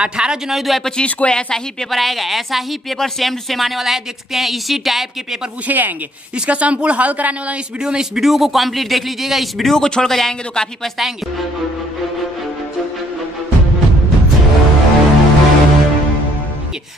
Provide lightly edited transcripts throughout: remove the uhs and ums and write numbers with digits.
18 जनवरी 2025 को ऐसा ही पेपर आएगा, ऐसा ही पेपर सेम टू सेम आने वाला है। देख सकते हैं इसी टाइप के पेपर पूछे जाएंगे। इसका संपूर्ण हल कराने वाला इस वीडियो में। इस वीडियो को कंप्लीट देख लीजिएगा, इस वीडियो को छोड़कर जाएंगे तो काफी पछताएंगे।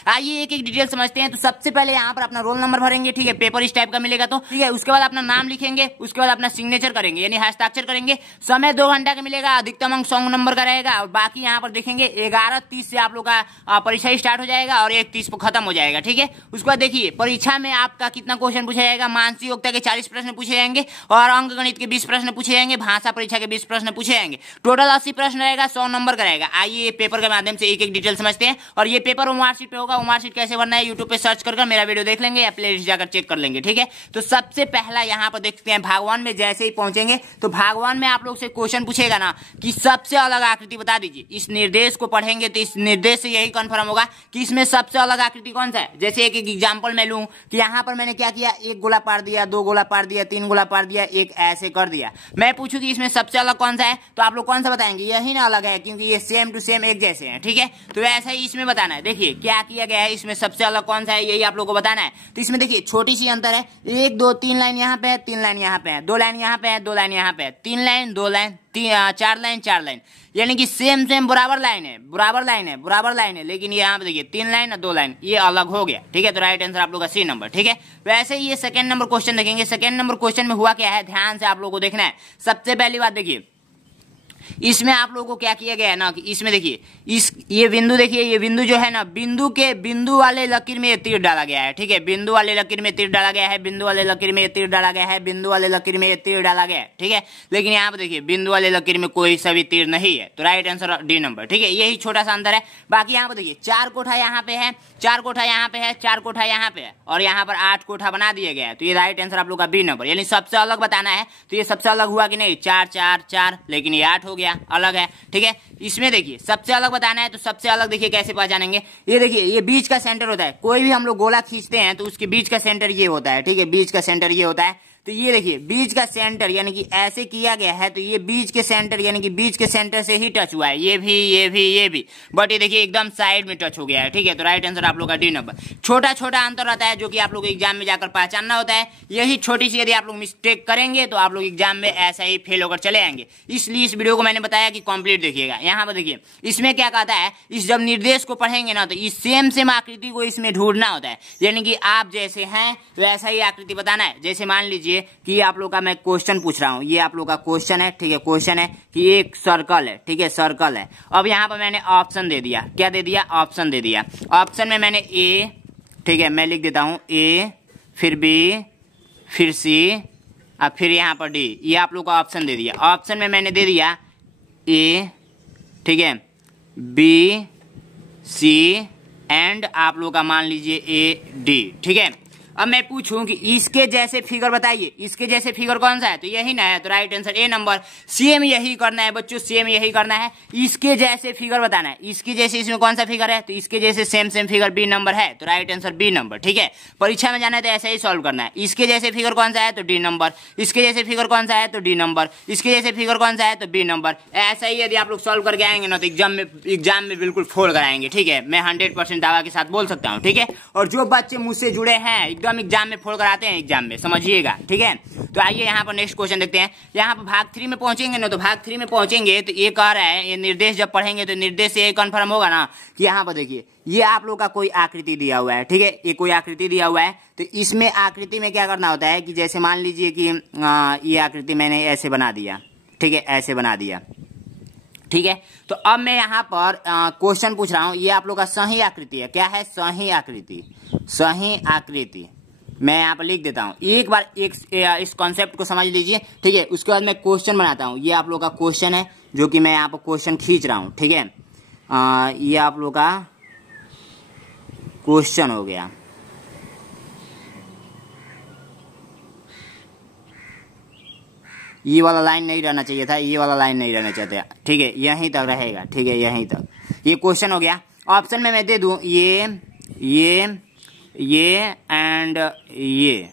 आइए एक एक डिटेल समझते हैं। तो सबसे पहले यहाँ पर अपना रोल नंबर भरेंगे, ठीक है। पेपर इस टाइप का मिलेगा तो ठीक है। उसके बाद अपना नाम लिखेंगे, उसके बाद अपना सिग्नेचर करेंगे यानी हस्ताक्षर करेंगे। समय 2 घंटा का मिलेगा, अधिकतम अंक 100 नंबर का रहेगा। और बाकी यहाँ पर देखेंगे 11:30 से आप लोग का परीक्षा स्टार्ट हो जाएगा और 1:30 को खत्म हो जाएगा, ठीक है। उसके बाद देखिए परीक्षा में आपका कितना क्वेश्चन पूछा जाएगा। मानसिक योग्यता के 40 प्रश्न पूछे जाएंगे और अंक गणित के 20 प्रश्न पूछे जाएंगे। भाषा परीक्षा के 20 प्रश्न पूछे जाएंगे। टोटल 80 प्रश्न रहेगा, 100 नंबर का रहेगा। आइए पेपर के माध्यम से एक एक डिटेल समझते हैं। और ये पेपर मार्कशीट पे होगा। मार्कशीट कैसे भरना है यूट्यूब पे सर्च कर मेरा वीडियो देख लेंगे या प्लेलिस्ट जाकर चेक कर लेंगे, ठीक है। तो सबसे पहला यहाँ पर देखते हैं भागवान में जैसे ही पहुंचेंगे तो भागवान में आप लोग से क्वेश्चन पूछेगा ना कि सबसे अलग आकृति बता दीजिए। इस निर्देश को पढ़ेंगे तो इस निर्देश से यही कंफर्म होगा कि इसमें सबसे अलग आकृति कौन सा है। जैसे एक एग्जाम्पल मैं लूं कि यहाँ पर मैंने क्या किया, 1 गोला पार दिया, 2 गोला पार दिया, 3 गोला पार दिया, 1 ऐसे कर दिया। मैं पूछूं कि इसमें सबसे अलग कौन सा है तो आप लोग कौन सा बताएंगे, यही ना अलग है क्योंकि ये सेम टू सेम एक जैसे हैं, ठीक है। तो ऐसा ही इसमें बताना है। देखिए क्या किया गया है, इसमें सबसे अलग कौन सा है यही आप लोग को बताना है। तो इसमें देखिए छोटी सी अंतर है, 1 2 3 लाइन यहाँ पे है, 3 लाइन यहाँ पे है, 2 लाइन यहाँ पे है, 2 लाइन यहाँ पे है, 3 लाइन 2 लाइन 4 लाइन 4 लाइन, यानी कि सेम बराबर लाइन है, बराबर लाइन है, बराबर लाइन है। लेकिन यहाँ पे देखिए 3 लाइन और 2 लाइन ये अलग हो गया, ठीक है। तो राइट आंसर आप लोग का सी नंबर, ठीक है। वैसे ही ये सेकंड नंबर क्वेश्चन देखेंगे। सेकंड नंबर क्वेश्चन में हुआ क्या है, ध्यान से आप लोगों को देखना है। सबसे पहली बात देखिए इसमें आप लोगों को क्या किया गया है ना कि इसमें देखिए ये बिंदु देखिए, ये बिंदु जो है ना बिंदु वाले लकीर में ये तीर डाला गया है, ठीक है। बिंदु वाले लकीर में तीर डाला गया है, बिंदु वाले लकीर में ये तीर डाला गया है, बिंदु वाले लकीर में ये तीर डाला गया है, ठीक है। लेकिन यहाँ पे देखिए बिंदु वाले लकीर में कोई सा भी तीर नहीं है। तो राइट आंसर डी नंबर, ठीक है। यही छोटा सा अंतर है। बाकी यहाँ पे देखिए 4 कोठा यहाँ पे है, 4 कोठा यहाँ पे है, 4 कोठा यहाँ पे है और यहाँ पर 8 कोठा बना दिया गया है। तो ये राइट आंसर आप लोग का बी नंबर, यानी सबसे अलग बताना है। तो ये सबसे अलग हुआ कि नहीं, 4 4 4, लेकिन ये 8 हो गया, अलग है, ठीक है। इसमें देखिए सबसे अलग बताना है तो सबसे अलग देखिए कैसे पहचानेंगे। ये देखिए ये बीच का सेंटर होता है, कोई भी हम लोग गोला खींचते हैं तो उसके बीच का सेंटर ये होता है, ठीक है। बीच का सेंटर ये होता है। तो ये देखिए बीच का सेंटर यानी कि ऐसे किया गया है तो ये बीच के सेंटर यानी कि बीच के सेंटर से ही टच हुआ है। ये भी ये भी ये भी, बट ये देखिए एकदम साइड में टच हो गया है, ठीक है। तो राइट आंसर आप लोग का डी नंबर। छोटा छोटा अंतर रहता है जो कि आप लोग एग्जाम में जाकर पहचानना होता है। यही छोटी सी यदि आप लोग मिस्टेक करेंगे तो आप लोग एग्जाम में ऐसा ही फेल होकर चले आएंगे। इसलिए इस वीडियो को मैंने बताया कि कंप्लीट देखिएगा। यहाँ पर देखिए इसमें क्या कहता है, इस जब निर्देश को पढ़ेंगे ना तो इस सेम आकृति को इसमें ढूंढना होता है। यानी कि आप जैसे हैं वैसा ही आकृति बताना है। जैसे मान लीजिए कि आप लोग का मैं क्वेश्चन पूछ रहा हूँ, ये आप लोग का क्वेश्चन है, ठीक है। क्वेश्चन है कि एक सर्कल है, ठीक है, सर्कल है। अब यहाँ पर मैंने ऑप्शन दे दिया, क्या दे दिया, ऑप्शन दे दिया। ऑप्शन में मैंने ए, ठीक है, मैं लिख देता हूँ ए, फिर बी, फिर सी और फिर यहाँ पर डी। ये आप लोग का ऑप्शन दे दिया। ऑप्शन में मैंने दे दिया ए, ठीक है, बी, सी एंड आप लोग का मान लीजिए ए, डी, ठीक है। अब मैं पूछूं कि इसके जैसे फिगर बताइए, इसके जैसे फिगर कौन सा है, तो यही ना है। तो right answer A number. Same यही करना है बच्चों, सेम यही करना है। इसके जैसे फिगर बताना है, इसके जैसे इसमें कौन सा फिगर है, तो इसके जैसे सेम फिगर बी नंबर है। तो राइट आंसर बी नंबर, ठीक है। परीक्षा में जाना है तो ऐसे ही सॉल्व करना है। इसके जैसे फिगर कौन सा है तो डी नंबर, इसके जैसे फिगर कौन सा है तो डी नंबर, इसके जैसे फिगर कौन सा है तो बी नंबर। ऐसा ही यदि आप लोग सॉल्व करके आएंगे ना तो एग्जाम में बिल्कुल फोड़ कर आएंगे, ठीक है। मैं 100% दावा के साथ बोल सकता हूँ, ठीक है। और जो बच्चे मुझसे जुड़े हैं एकदम एग्जाम में फोड़ कर आते हैं एग्जाम में, समझिएगा, ठीक है। तो आइए यहाँ पर नेक्स्ट क्वेश्चन देखते हैं। यहाँ पर भाग 3 में पहुंचेंगे ना तो भाग 3 में पहुंचेंगे तो ये कह रहा है, ये निर्देश जब पढ़ेंगे तो निर्देश से ये कंफर्म होगा ना कि यहाँ पर देखिए ये आप लोग का कोई आकृति दिया हुआ है, ठीक है। ये कोई आकृति दिया हुआ है तो इसमें आकृति में क्या करना होता है कि जैसे मान लीजिए कि ये आकृति मैंने ऐसे बना दिया, ठीक है, ऐसे बना दिया, ठीक है। तो अब मैं यहाँ पर क्वेश्चन पूछ रहा हूँ, ये आप लोग का सही आकृति है, क्या है, सही आकृति, सही आकृति। मैं यहाँ पर लिख देता हूँ, एक बार इस कॉन्सेप्ट को समझ लीजिए, ठीक है। उसके बाद मैं क्वेश्चन बनाता हूँ। ये आप लोग का क्वेश्चन है जो कि मैं यहाँ पर क्वेश्चन खींच रहा हूँ, ठीक है। ये आप लोग का क्वेश्चन हो गया। ये वाला लाइन नहीं रहना चाहिए था, ये वाला लाइन नहीं रहना चाहते, ठीक है, यहीं तक रहेगा, ठीक है, यहीं तक। ये क्वेश्चन हो गया। ऑप्शन में मैं दे दूं ये एंड ये,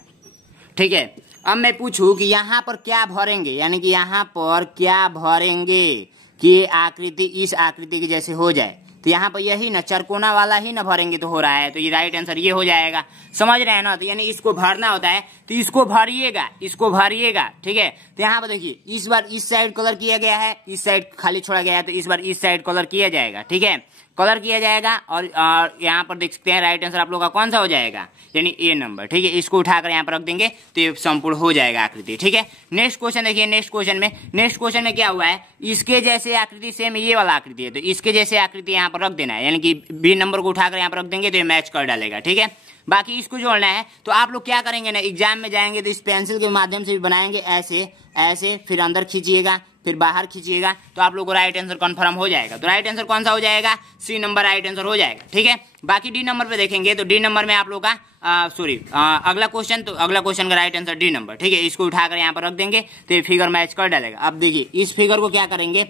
ठीक है। अब मैं पूछूं कि यहाँ पर क्या भरेंगे, यानी कि यहाँ पर क्या भरेंगे कि आकृति इस आकृति की जैसे हो जाए। तो यहाँ पर यही ना चरकोना वाला ही ना भरेंगे तो हो रहा है, तो ये राइट आंसर ये हो जाएगा। समझ रहे हैं ना, तो यानी इसको भरना होता है तो इसको भरिएगा, इसको भरिएगा, ठीक है। तो यहाँ पर देखिए इस बार इस साइड कलर किया गया है, इस साइड खाली छोड़ा गया है, तो इस बार इस साइड कलर किया जाएगा, ठीक है, कलर किया जाएगा। और यहाँ पर देख सकते हैं राइट आंसर आप लोग का कौन सा हो जाएगा, यानी ए नंबर, ठीक है। इसको उठाकर यहाँ पर रख देंगे तो ये संपूर्ण हो जाएगा आकृति, ठीक है। नेक्स्ट क्वेश्चन देखिए, नेक्स्ट क्वेश्चन में क्या हुआ है, इसके जैसे आकृति सेम ये वाला आकृति है, तो इसके जैसे आकृति यहाँ पर रख देना है, यानी कि बी नंबर को उठाकर यहाँ पर रख देंगे तो ये मैच कर डालेगा, ठीक है। बाकी इसको जोड़ना है, तो आप लोग क्या करेंगे ना, एग्जाम में जाएंगे तो इस पेंसिल के माध्यम से भी बनाएंगे, ऐसे ऐसे, फिर अंदर खींचिएगा, फिर बाहर खींचिएगा, तो आप लोग को राइट आंसर कंफर्म हो जाएगा। तो राइट आंसर कौन सा हो जाएगा, सी नंबर राइट आंसर हो जाएगा, ठीक है। बाकी डी नंबर पे देखेंगे तो डी नंबर में आप लोग का अगला क्वेश्चन, तो अगला क्वेश्चन का राइट आंसर डी नंबर, ठीक है। इसको उठाकर यहाँ पर रख देंगे तो ये फिगर मैच कर डालेगा। अब देखिए इस फिगर को क्या करेंगे,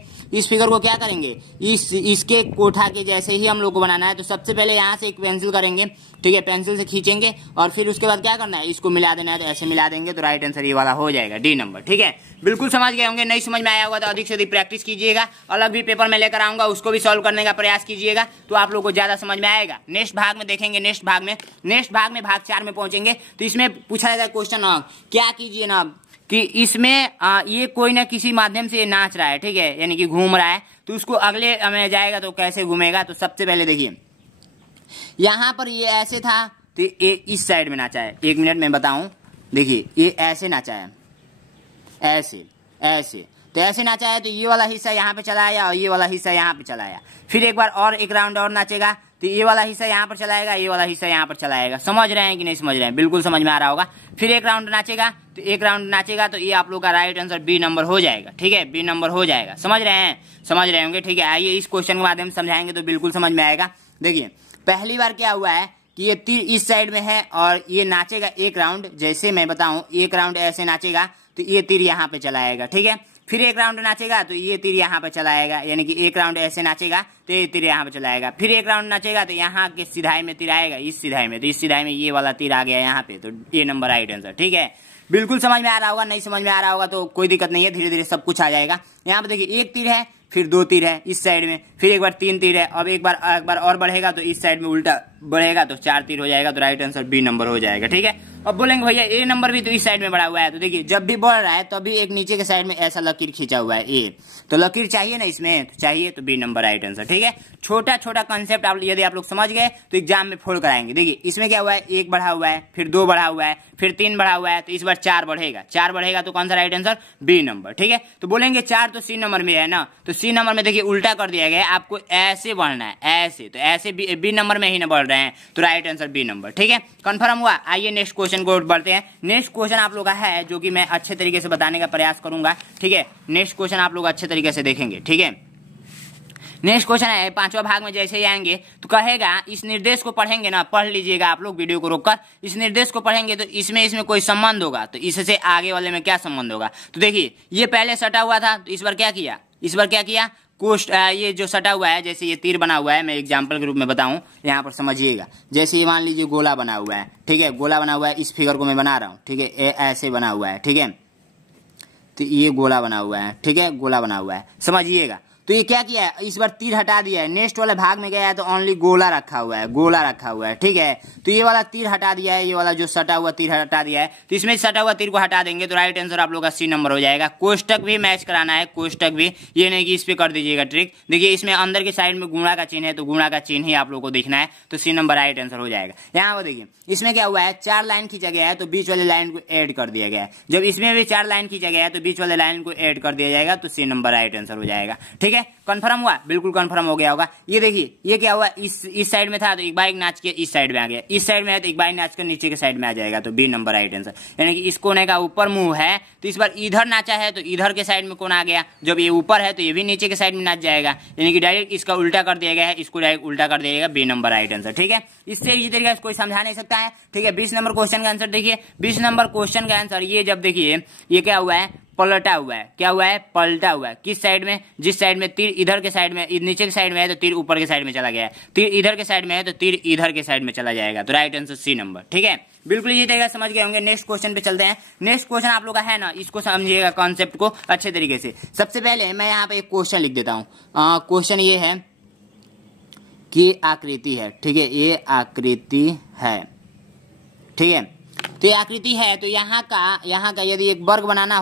इसके कोठा के जैसे ही हम लोग को बनाना है। तो सबसे पहले यहाँ से एक पेंसिल करेंगे, ठीक है, पेंसिल से खींचेंगे और फिर उसके बाद क्या करना है, इसको मिला देना है, तो ऐसे मिला देंगे तो राइट आंसर ये वाला हो जाएगा, डी नंबर, ठीक है। बिल्कुल समझ गए होंगे, नहीं समझ में आया होगा तो अधिक से अधिक प्रैक्टिस कीजिएगा, अलग भी पेपर में लेकर आऊंगा उसको भी सॉल्व करने का प्रयास कीजिएगा, तो आप लोग को ज्यादा समझ में आएगा। नेक्स्ट भाग में देखेंगे, नेक्स्ट भाग में भाग 4 में पहुंचेंगे, तो इसमें पूछा जाएगा क्वेश्चन, क्या कीजिए ना कि इसमें ये कोई ना किसी माध्यम से नाच रहा है, ठीक है, यानी कि घूम रहा है, तो उसको अगले में जाएगा तो कैसे घूमेगा। तो सबसे पहले देखिए यहाँ पर ये ऐसे था तो ये इस साइड में नाचा है, 1 मिनट में बताऊं, देखिए ये ऐसे नाचा है, ऐसे ऐसे, तो ऐसे नाचा है, तो ये वाला हिस्सा यहाँ पे चला आया और ये वाला हिस्सा यहाँ पे चला आया। फिर एक बार और एक राउंड और नाचेगा तो ये वाला हिस्सा यहाँ पर चलाएगा, ये वाला हिस्सा यहाँ पर चलाएगा। समझ रहे हैं कि नहीं समझ रहे हैं, बिल्कुल समझ में आ रहा होगा। फिर एक राउंड नाचेगा तो एक राउंड नाचेगा तो ये आप लोग का राइट आंसर बी नंबर हो जाएगा, ठीक है, बी नंबर हो जाएगा। समझ रहे हैं, समझ रहे होंगे, ठीक है। आइए इस क्वेश्चन के माध्यम से समझाएंगे तो बिल्कुल समझ में आएगा। देखिए पहली बार क्या हुआ है कि ये तीर इस साइड में है और ये नाचेगा एक राउंड, जैसे मैं बताऊं एक राउंड ऐसे नाचेगा तो ये तीर यहाँ पे चलाएगा, ठीक है। फिर एक राउंड नाचेगा तो ये तीर यहाँ पे चलाएगा, यानी कि एक राउंड ऐसे नाचेगा तो ये तीर यहाँ पे चलाएगा। फिर एक राउंड नाचेगा तो यहाँ के सिधाई में तीर आएगा, इस सिधाई में, तो इस सिधाई में ये वाला तीर आ गया यहाँ पे, तो ये नंबर राइट आंसर, ठीक है। बिल्कुल समझ में आ रहा होगा, नहीं समझ में आ रहा होगा तो कोई दिक्कत नहीं है, धीरे धीरे सब कुछ आ जाएगा। यहाँ पे देखिए एक तीर है, फिर 2 तीर है इस साइड में, फिर एक बार 3 तीर है, अब एक बार और बढ़ेगा तो इस साइड में उल्टा बढ़ेगा तो 4 तीर हो जाएगा, तो राइट आंसर बी नंबर हो जाएगा, ठीक है। अब बोलेंगे भैया ए नंबर भी तो इस साइड में बढ़ा हुआ है, तो देखिए जब भी बढ़ रहा है तभी एक नीचे के साइड में ऐसा लकीर खींचा हुआ है ए, तो लकीर चाहिए ना इसमें, तो चाहिए, तो बी नंबर राइट आंसर, ठीक है। छोटा छोटा कंसेप्ट यदि आप लोग समझ गए तो एग्जाम में फोड़ कराएंगे। देखिए इसमें क्या हुआ है, 1 बढ़ा हुआ है, फिर 2 बढ़ा हुआ है, फिर 3 बढ़ा हुआ है, तो इस बार 4 बढ़ेगा, 4 बढ़ेगा तो कौन सा राइट आंसर, बी नंबर, ठीक है। तो बोलेंगे 4 तो सी नंबर में है ना, तो सी नंबर में देखिए उल्टा कर दिया गया है, आपको ऐसे बढ़ना है, ऐसे, तो ऐसे बी नंबर में ही ना बढ़ रहे हैं, तो राइट आंसर बी नंबर, ठीक है, कंफर्म हुआ। आइए नेक्स्ट क्वेश्चन को बढ़ते हैं। नेक्स्ट क्वेश्चन आप लोग का है जो कि मैं अच्छे तरीके से बताने का प्रयास करूंगा, ठीक है। नेक्स्ट क्वेश्चन आप लोग अच्छे तरीके से देखेंगे, ठीक है। नेक्स्ट क्वेश्चन है 5वां भाग में जैसे ही आएंगे तो कहेगा इस निर्देश को पढ़ेंगे ना, पढ़ लीजिएगा आप लोग वीडियो को रोककर, इस निर्देश को पढ़ेंगे तो इसमें कोई संबंध होगा, तो इससे आगे वाले में क्या संबंध होगा। तो देखिए ये पहले सटा हुआ था, तो इस बार क्या किया, कोष्ट ये जो सटा हुआ है, जैसे ये तीर बना हुआ है, मैं एग्जांपल के रूप में बताऊं, यहाँ पर समझिएगा। जैसे ये मान लीजिए गोला बना हुआ है, ठीक है, गोला बना हुआ है, इस फिगर को मैं बना रहा हूँ, ठीक है, ऐसे बना हुआ है, ठीक है, तो ये गोला बना हुआ है, ठीक है, गोला बना हुआ है, समझिएगा। तो ये क्या किया है, इस बार तीर हटा दिया है, नेक्स्ट वाले भाग में गया है तो ओनली गोला रखा हुआ है, ठीक है। तो ये वाला तीर हटा दिया है, ये वाला जो सटा हुआ तीर हटा दिया है, तो इसमें सटा हुआ तीर को हटा देंगे तो राइट आंसर आप लोग का सी नंबर हो जाएगा। कोष्टक भी मैच कराना है, कोष्टक भी, ये नहीं कि इस पे कर दीजिएगा ट्रिक। देखिए इसमें अंदर के साइड में गुणा का चिन्ह है, तो गुणा का चिन्ह ही आप लोग को दिखना है, तो सी नंबर राइट आंसर हो जाएगा। यहाँ पर देखिए इसमें क्या हुआ है, 4 लाइन खींचा गया है तो बीच वाले लाइन को ऐड कर दिया गया है। जब इसमें भी 4 लाइन खींचा गया है तो बीच वाले लाइन को ऐड कर दिया जाएगा, तो सी नंबर राइट आंसर हो जाएगा, ठीक है। कंफर्म हुआ, बिल्कुल कंफर्म हो गया होगा। ये देखिए ये क्या हुआ, इस साइड में था तो एक बार नाच के इस साइड में आ गया, इस साइड में है तो एक बार नाच कर नीचे के साइड में आ जाएगा, तो बी नंबर राइट आंसर। यानी कि इस कोने का ऊपर मुंह है तो इस बार इधर नाचा है तो इधर के साइड में कोना आ गया, जब ये ऊपर है तो ये भी नीचे के साइड में नाच जाएगा, यानी कि डायरेक्ट इसका उल्टा कर दिया गया है, इसको डायरेक्ट उल्टा कर दिया जाएगा, बी नंबर राइट आंसर, ठीक है। इससे इसी तरीके से कोई समझा नहीं सकता है, ठीक है। 20 नंबर क्वेश्चन का आंसर देखिए, 20 नंबर क्वेश्चन का आंसर ये, जब देखिए ये क्या हुआ है, पलटा हुआ है, क्या हुआ है, पलटा हुआ है, किस साइड में, जिस साइड में तीर इधर के साइड में, नीचे के साइड में है तो तीर ऊपर के साइड में चला गया है, तीर इधर के साइड में है तो तीर इधर के साइड में चला जाएगा, तो राइट आंसर सी नंबर, ठीक है। बिल्कुल ये तरीका समझ गए होंगे। नेक्स्ट क्वेश्चन पे चलते हैं। नेक्स्ट क्वेश्चन आप लोग का है ना, इसको समझिएगा कॉन्सेप्ट को अच्छे तरीके से। सबसे पहले मैं यहाँ पे एक क्वेश्चन लिख देता हूँ। क्वेश्चन ये है, की आकृति है, ठीक है, ये आकृति है, ठीक है। तो ये आकृति है, तो यहाँ का यदि एक वर्ग बनाना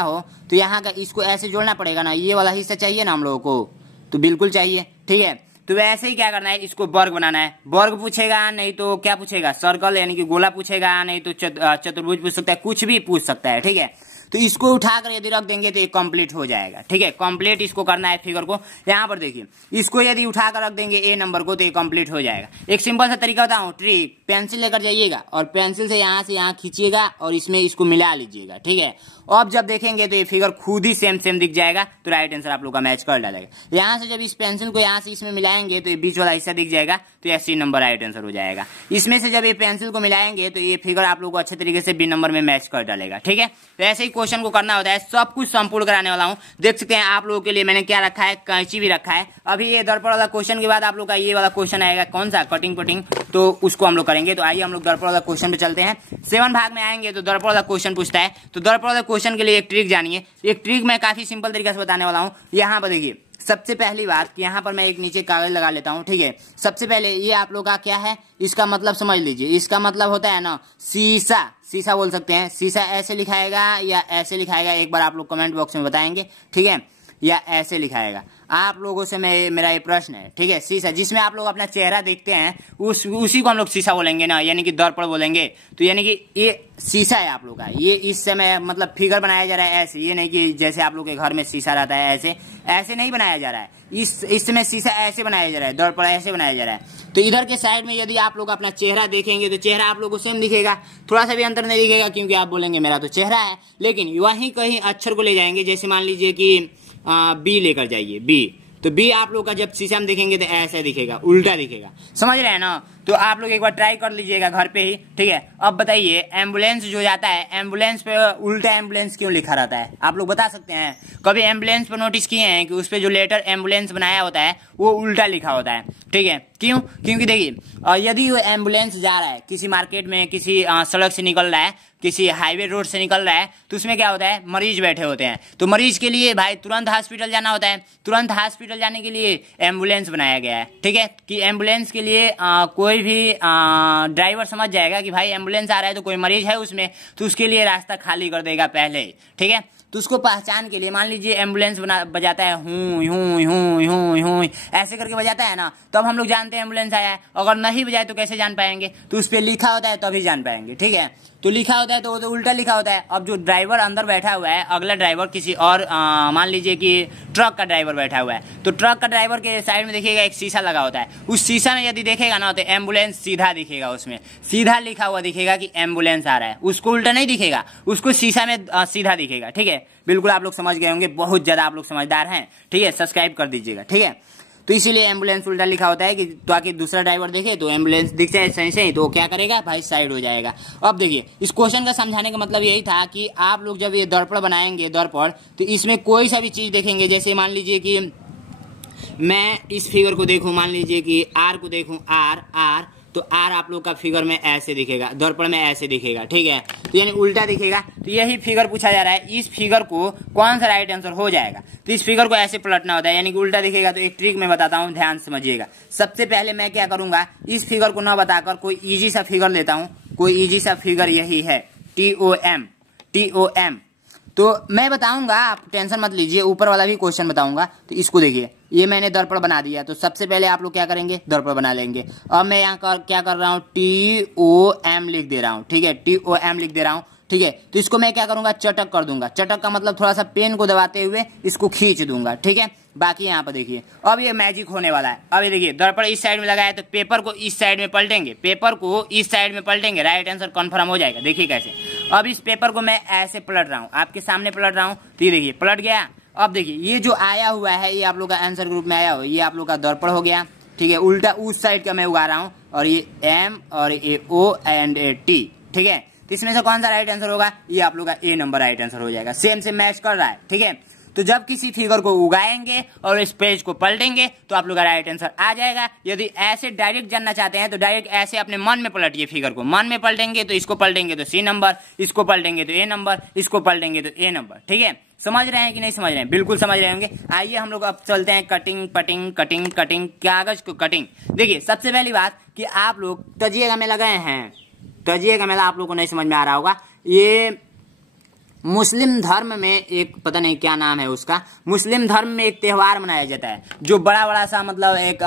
हो तो यहाँ का इसको ऐसे जोड़ना पड़ेगा ना, ये वाला हिस्सा चाहिए ना हम लोगों को, तो बिल्कुल चाहिए, ठीक है। तो वैसे ही क्या करना है, इसको वर्ग बनाना है। वर्ग पूछेगा, नहीं तो क्या पूछेगा, सर्कल यानी कि गोला पूछेगा, नहीं तो चतुर्भुज पूछ सकता है, कुछ भी पूछ सकता है, ठीक है। तो इसको उठाकर यदि रख देंगे तो ये कंप्लीट हो जाएगा, ठीक है। कंप्लीट इसको करना है फिगर को। यहाँ पर देखिए, इसको यदि उठाकर रख देंगे ए नंबर को तो ये कंप्लीट हो जाएगा। एक सिंपल सा तरीका बताऊं, ट्रिक, पेंसिल लेकर जाइएगा और पेंसिल से यहाँ खींचिएगा और इसमें इसको मिला लीजिएगा, ठीक है। अब जब देखेंगे तो ये फिगर खुद ही सेम दिख जाएगा, तो राइट आंसर आप लोग का मैच कर डालेगा। यहाँ से जब इस पेंसिल को यहाँ से इसमें मिलाएंगे तो ये बीच वाला हिस्सा दिख जाएगा, तो ये सी नंबर राइट आंसर हो जाएगा। इसमें से जब ये पेंसिल को मिलाएंगे तो ये फिगर आप लोग को अच्छे तरीके से बी नंबर में मैच कर डालेगा, ठीक है। तो ऐसे ही क्वेश्चन को करना होता है, सब कुछ संपूर्ण कराने वाला हूँ। देख सकते हैं आप लोगों के लिए मैंने क्या रखा है, कैंची भी रखा है। अभी ये दर्पण वाला क्वेश्चन के बाद आप लोग का ये वाला क्वेश्चन आएगा, कौन सा, कटिंग पटिंग, तो उसको हम लोग करेंगे। तो आइए हम लोग दर्पण वाला क्वेश्चन पे चलते हैं। 7 भाग में आएंगे तो दर्पण वाला क्वेश्चन पूछता है। तो दर्पण वाला क्वेश्चन के लिए एक ट्रिक जानिए। एक ट्रिक मैं काफी सिंपल तरीके से बताने वाला हूँ। यहाँ पर देखिए, सबसे पहली बात कि यहाँ पर मैं एक नीचे कागज लगा लेता हूँ, ठीक है। सबसे पहले ये आप लोग का क्या है, इसका मतलब समझ लीजिए। इसका मतलब होता है ना शीशा, शीशा बोल सकते हैं। शीशा ऐसे लिखाएगा या ऐसे लिखाएगा, एक बार आप लोग कमेंट बॉक्स में बताएंगे, ठीक है, या ऐसे लिखाएगा। आप लोगों से मेरा ये प्रश्न है, ठीक है। शीशा जिसमें आप लोग अपना चेहरा देखते हैं उसी को हम लोग शीशा बोलेंगे ना, यानी कि दर्पण बोलेंगे। तो यानी कि ये शीशा है आप लोग का। ये इस समय मतलब फिगर बनाया जा रहा है ऐसे, ये नहीं कि जैसे आप लोग के घर में शीशा रहता है ऐसे नहीं बनाया जा रहा है। इस समय शीशा ऐसे बनाया जा रहा है, दर्पण ऐसे बनाया जा रहा है। तो इधर के साइड में यदि आप लोग अपना चेहरा देखेंगे तो चेहरा आप लोग को सेम दिखेगा, थोड़ा सा भी अंतर नहीं दिखेगा, क्योंकि आप बोलेंगे मेरा तो चेहरा है। लेकिन वहीं कहीं अक्षर को ले जाएंगे, जैसे मान लीजिए कि बी लेकर जाइए, बी। तो बी आप लोग का जब शीशा में देखेंगे तो ऐसा दिखेगा, उल्टा दिखेगा, समझ रहे हैं ना। तो आप लोग एक बार ट्राई कर लीजिएगा घर पे ही, ठीक है। अब बताइए, एम्बुलेंस जो जाता है, एम्बुलेंस पे उल्टा एम्बुलेंस क्यों लिखा रहता है, आप लोग बता सकते हैं। कभी एम्बुलेंस पर नोटिस किए हैं कि उस पे जो लेटर एम्बुलेंस बनाया होता है वो उल्टा लिखा होता है, ठीक है। क्यों, क्योंकि देखिए, यदि वो एम्बुलेंस जा रहा है किसी मार्केट में, किसी सड़क से निकल रहा है, किसी हाईवे रोड से निकल रहा है, तो उसमें क्या होता है, मरीज बैठे होते हैं। तो मरीज के लिए भाई तुरंत हॉस्पिटल जाना होता है। तुरंत हॉस्पिटल जाने के लिए एम्बुलेंस बनाया गया है, ठीक है। कि एम्बुलेंस के लिए कोई भी ड्राइवर समझ जाएगा कि भाई एम्बुलेंस आ रहा है तो कोई मरीज है उसमें, तो उसके लिए रास्ता खाली कर देगा पहले, ठीक है। तो उसको पहचान के लिए, मान लीजिए एम्बुलेंस बजाता है, हूं हूं हूं हूं हूं ऐसे करके बजाता है ना, तब हम लोग जानते हैं एम्बुलेंस आया है। अगर नहीं बजाए तो कैसे जान पाएंगे, तो उस पर लिखा होता है तभी जान पाएंगे, ठीक है। तो लिखा होता है तो वो तो उल्टा लिखा होता है। अब जो ड्राइवर अंदर बैठा हुआ है, अगला ड्राइवर किसी और मान लीजिए कि ट्रक का ड्राइवर बैठा हुआ है, तो ट्रक का ड्राइवर के साइड में देखिएगा एक शीशा लगा होता है। उस शीशा में यदि देखेगा ना तो एम्बुलेंस सीधा दिखेगा, उसमें सीधा लिखा हुआ दिखेगा कि एम्बुलेंस आ रहा है, उसको उल्टा नहीं दिखेगा, उसको शीशा में सीधा दिखेगा, ठीक है। बिल्कुल आप लोग समझ गए होंगे, बहुत ज्यादा आप लोग समझदार हैं, ठीक है। सब्सक्राइब कर दीजिएगा, ठीक है। तो इसीलिए एम्बुलेंस उल्टा लिखा होता है कि ताकि दूसरा ड्राइवर देखे तो एम्बुलेंस दिख जाए सही से, तो क्या करेगा भाई, साइड हो जाएगा। अब देखिए, इस क्वेश्चन का समझाने का मतलब यही था कि आप लोग जब ये दर्पण बनाएंगे, दर्पण, तो इसमें कोई सा भी चीज देखेंगे, जैसे मान लीजिए कि मैं इस फिगर को देखूं, मान लीजिए कि आर को देखूं, आर, तो आर आप लोग का फिगर में ऐसे दिखेगा, दर्पण में ऐसे दिखेगा, ठीक है। तो यानी उल्टा दिखेगा। तो यही फिगर पूछा जा रहा है, इस फिगर को कौन सा राइट आंसर हो जाएगा। तो इस फिगर को ऐसे पलटना होता है, यानी कि उल्टा दिखेगा। तो एक ट्रिक मैं बताता हूँ, ध्यान समझिएगा। सबसे पहले मैं क्या करूंगा, इस फिगर को न बताकर कोई इजी सा फिगर लेता हूँ। कोई इजी सा फिगर यही है, TOM। तो मैं बताऊंगा, आप टेंशन मत लीजिए, ऊपर वाला भी क्वेश्चन बताऊंगा। तो इसको देखिए, ये मैंने दर्पण बना दिया। तो सबसे पहले आप लोग क्या करेंगे, दर्पण बना लेंगे। अब मैं यहाँ क्या कर रहा हूँ, TOM लिख दे रहा हूँ, ठीक है। TOM लिख दे रहा हूँ, ठीक है। तो इसको मैं क्या करूंगा, चटक कर दूंगा। चटक का मतलब थोड़ा सा पेन को दबाते हुए इसको खींच दूंगा, ठीक है। बाकी यहाँ पर देखिए, अब ये मैजिक होने वाला है। अब ये देखिए, दर्पण इस साइड में लगा है तो पेपर को इस साइड में पलटेंगे, पेपर को इस साइड में पलटेंगे, राइट आंसर कंफर्म हो जाएगा। देखिए कैसे, अब इस पेपर को मैं ऐसे पलट रहा हूँ, आपके सामने पलट रहा हूँ, तो ये देखिए पलट गया। अब देखिए, ये जो आया हुआ है ये आप लोग का आंसर ग्रुप में आया हो, ये आप लोग का दर्पण हो गया, ठीक है। उल्टा उस साइड का मैं उगा रहा हूँ, और ये M और ये O एंड T, ठीक है। तो इसमें से कौन सा राइट आंसर होगा, ये आप लोग का A नंबर राइट आंसर हो जाएगा। सेम से मैच कर रहा है, ठीक है। तो जब किसी फिगर को उगाएंगे और इस पेज को पलटेंगे तो आप लोग का राइट आंसर आ जाएगा। यदि ऐसे डायरेक्ट जानना चाहते हैं तो डायरेक्ट ऐसे अपने मन में पलटिए, फिगर को मन में पलटेंगे तो इसको पलटेंगे तो C नंबर, इसको पलटेंगे तो A नंबर, इसको पलटेंगे तो A नंबर, ठीक है। समझ रहे हैं कि नहीं समझ रहे हैं? बिल्कुल समझ रहे होंगे। आइए हम लोग अब चलते हैं कटिंग पटिंग कटिंग कटिंग कागज को कटिंग। देखिए सबसे पहली बात कि आप लोग तजिए का मेला गए हैं, तजिए का मेला आप लोग को नहीं समझ में आ रहा होगा। ये मुस्लिम धर्म में एक पता नहीं क्या नाम है उसका, मुस्लिम धर्म में एक त्योहार मनाया जाता है जो बड़ा बड़ा सा मतलब एक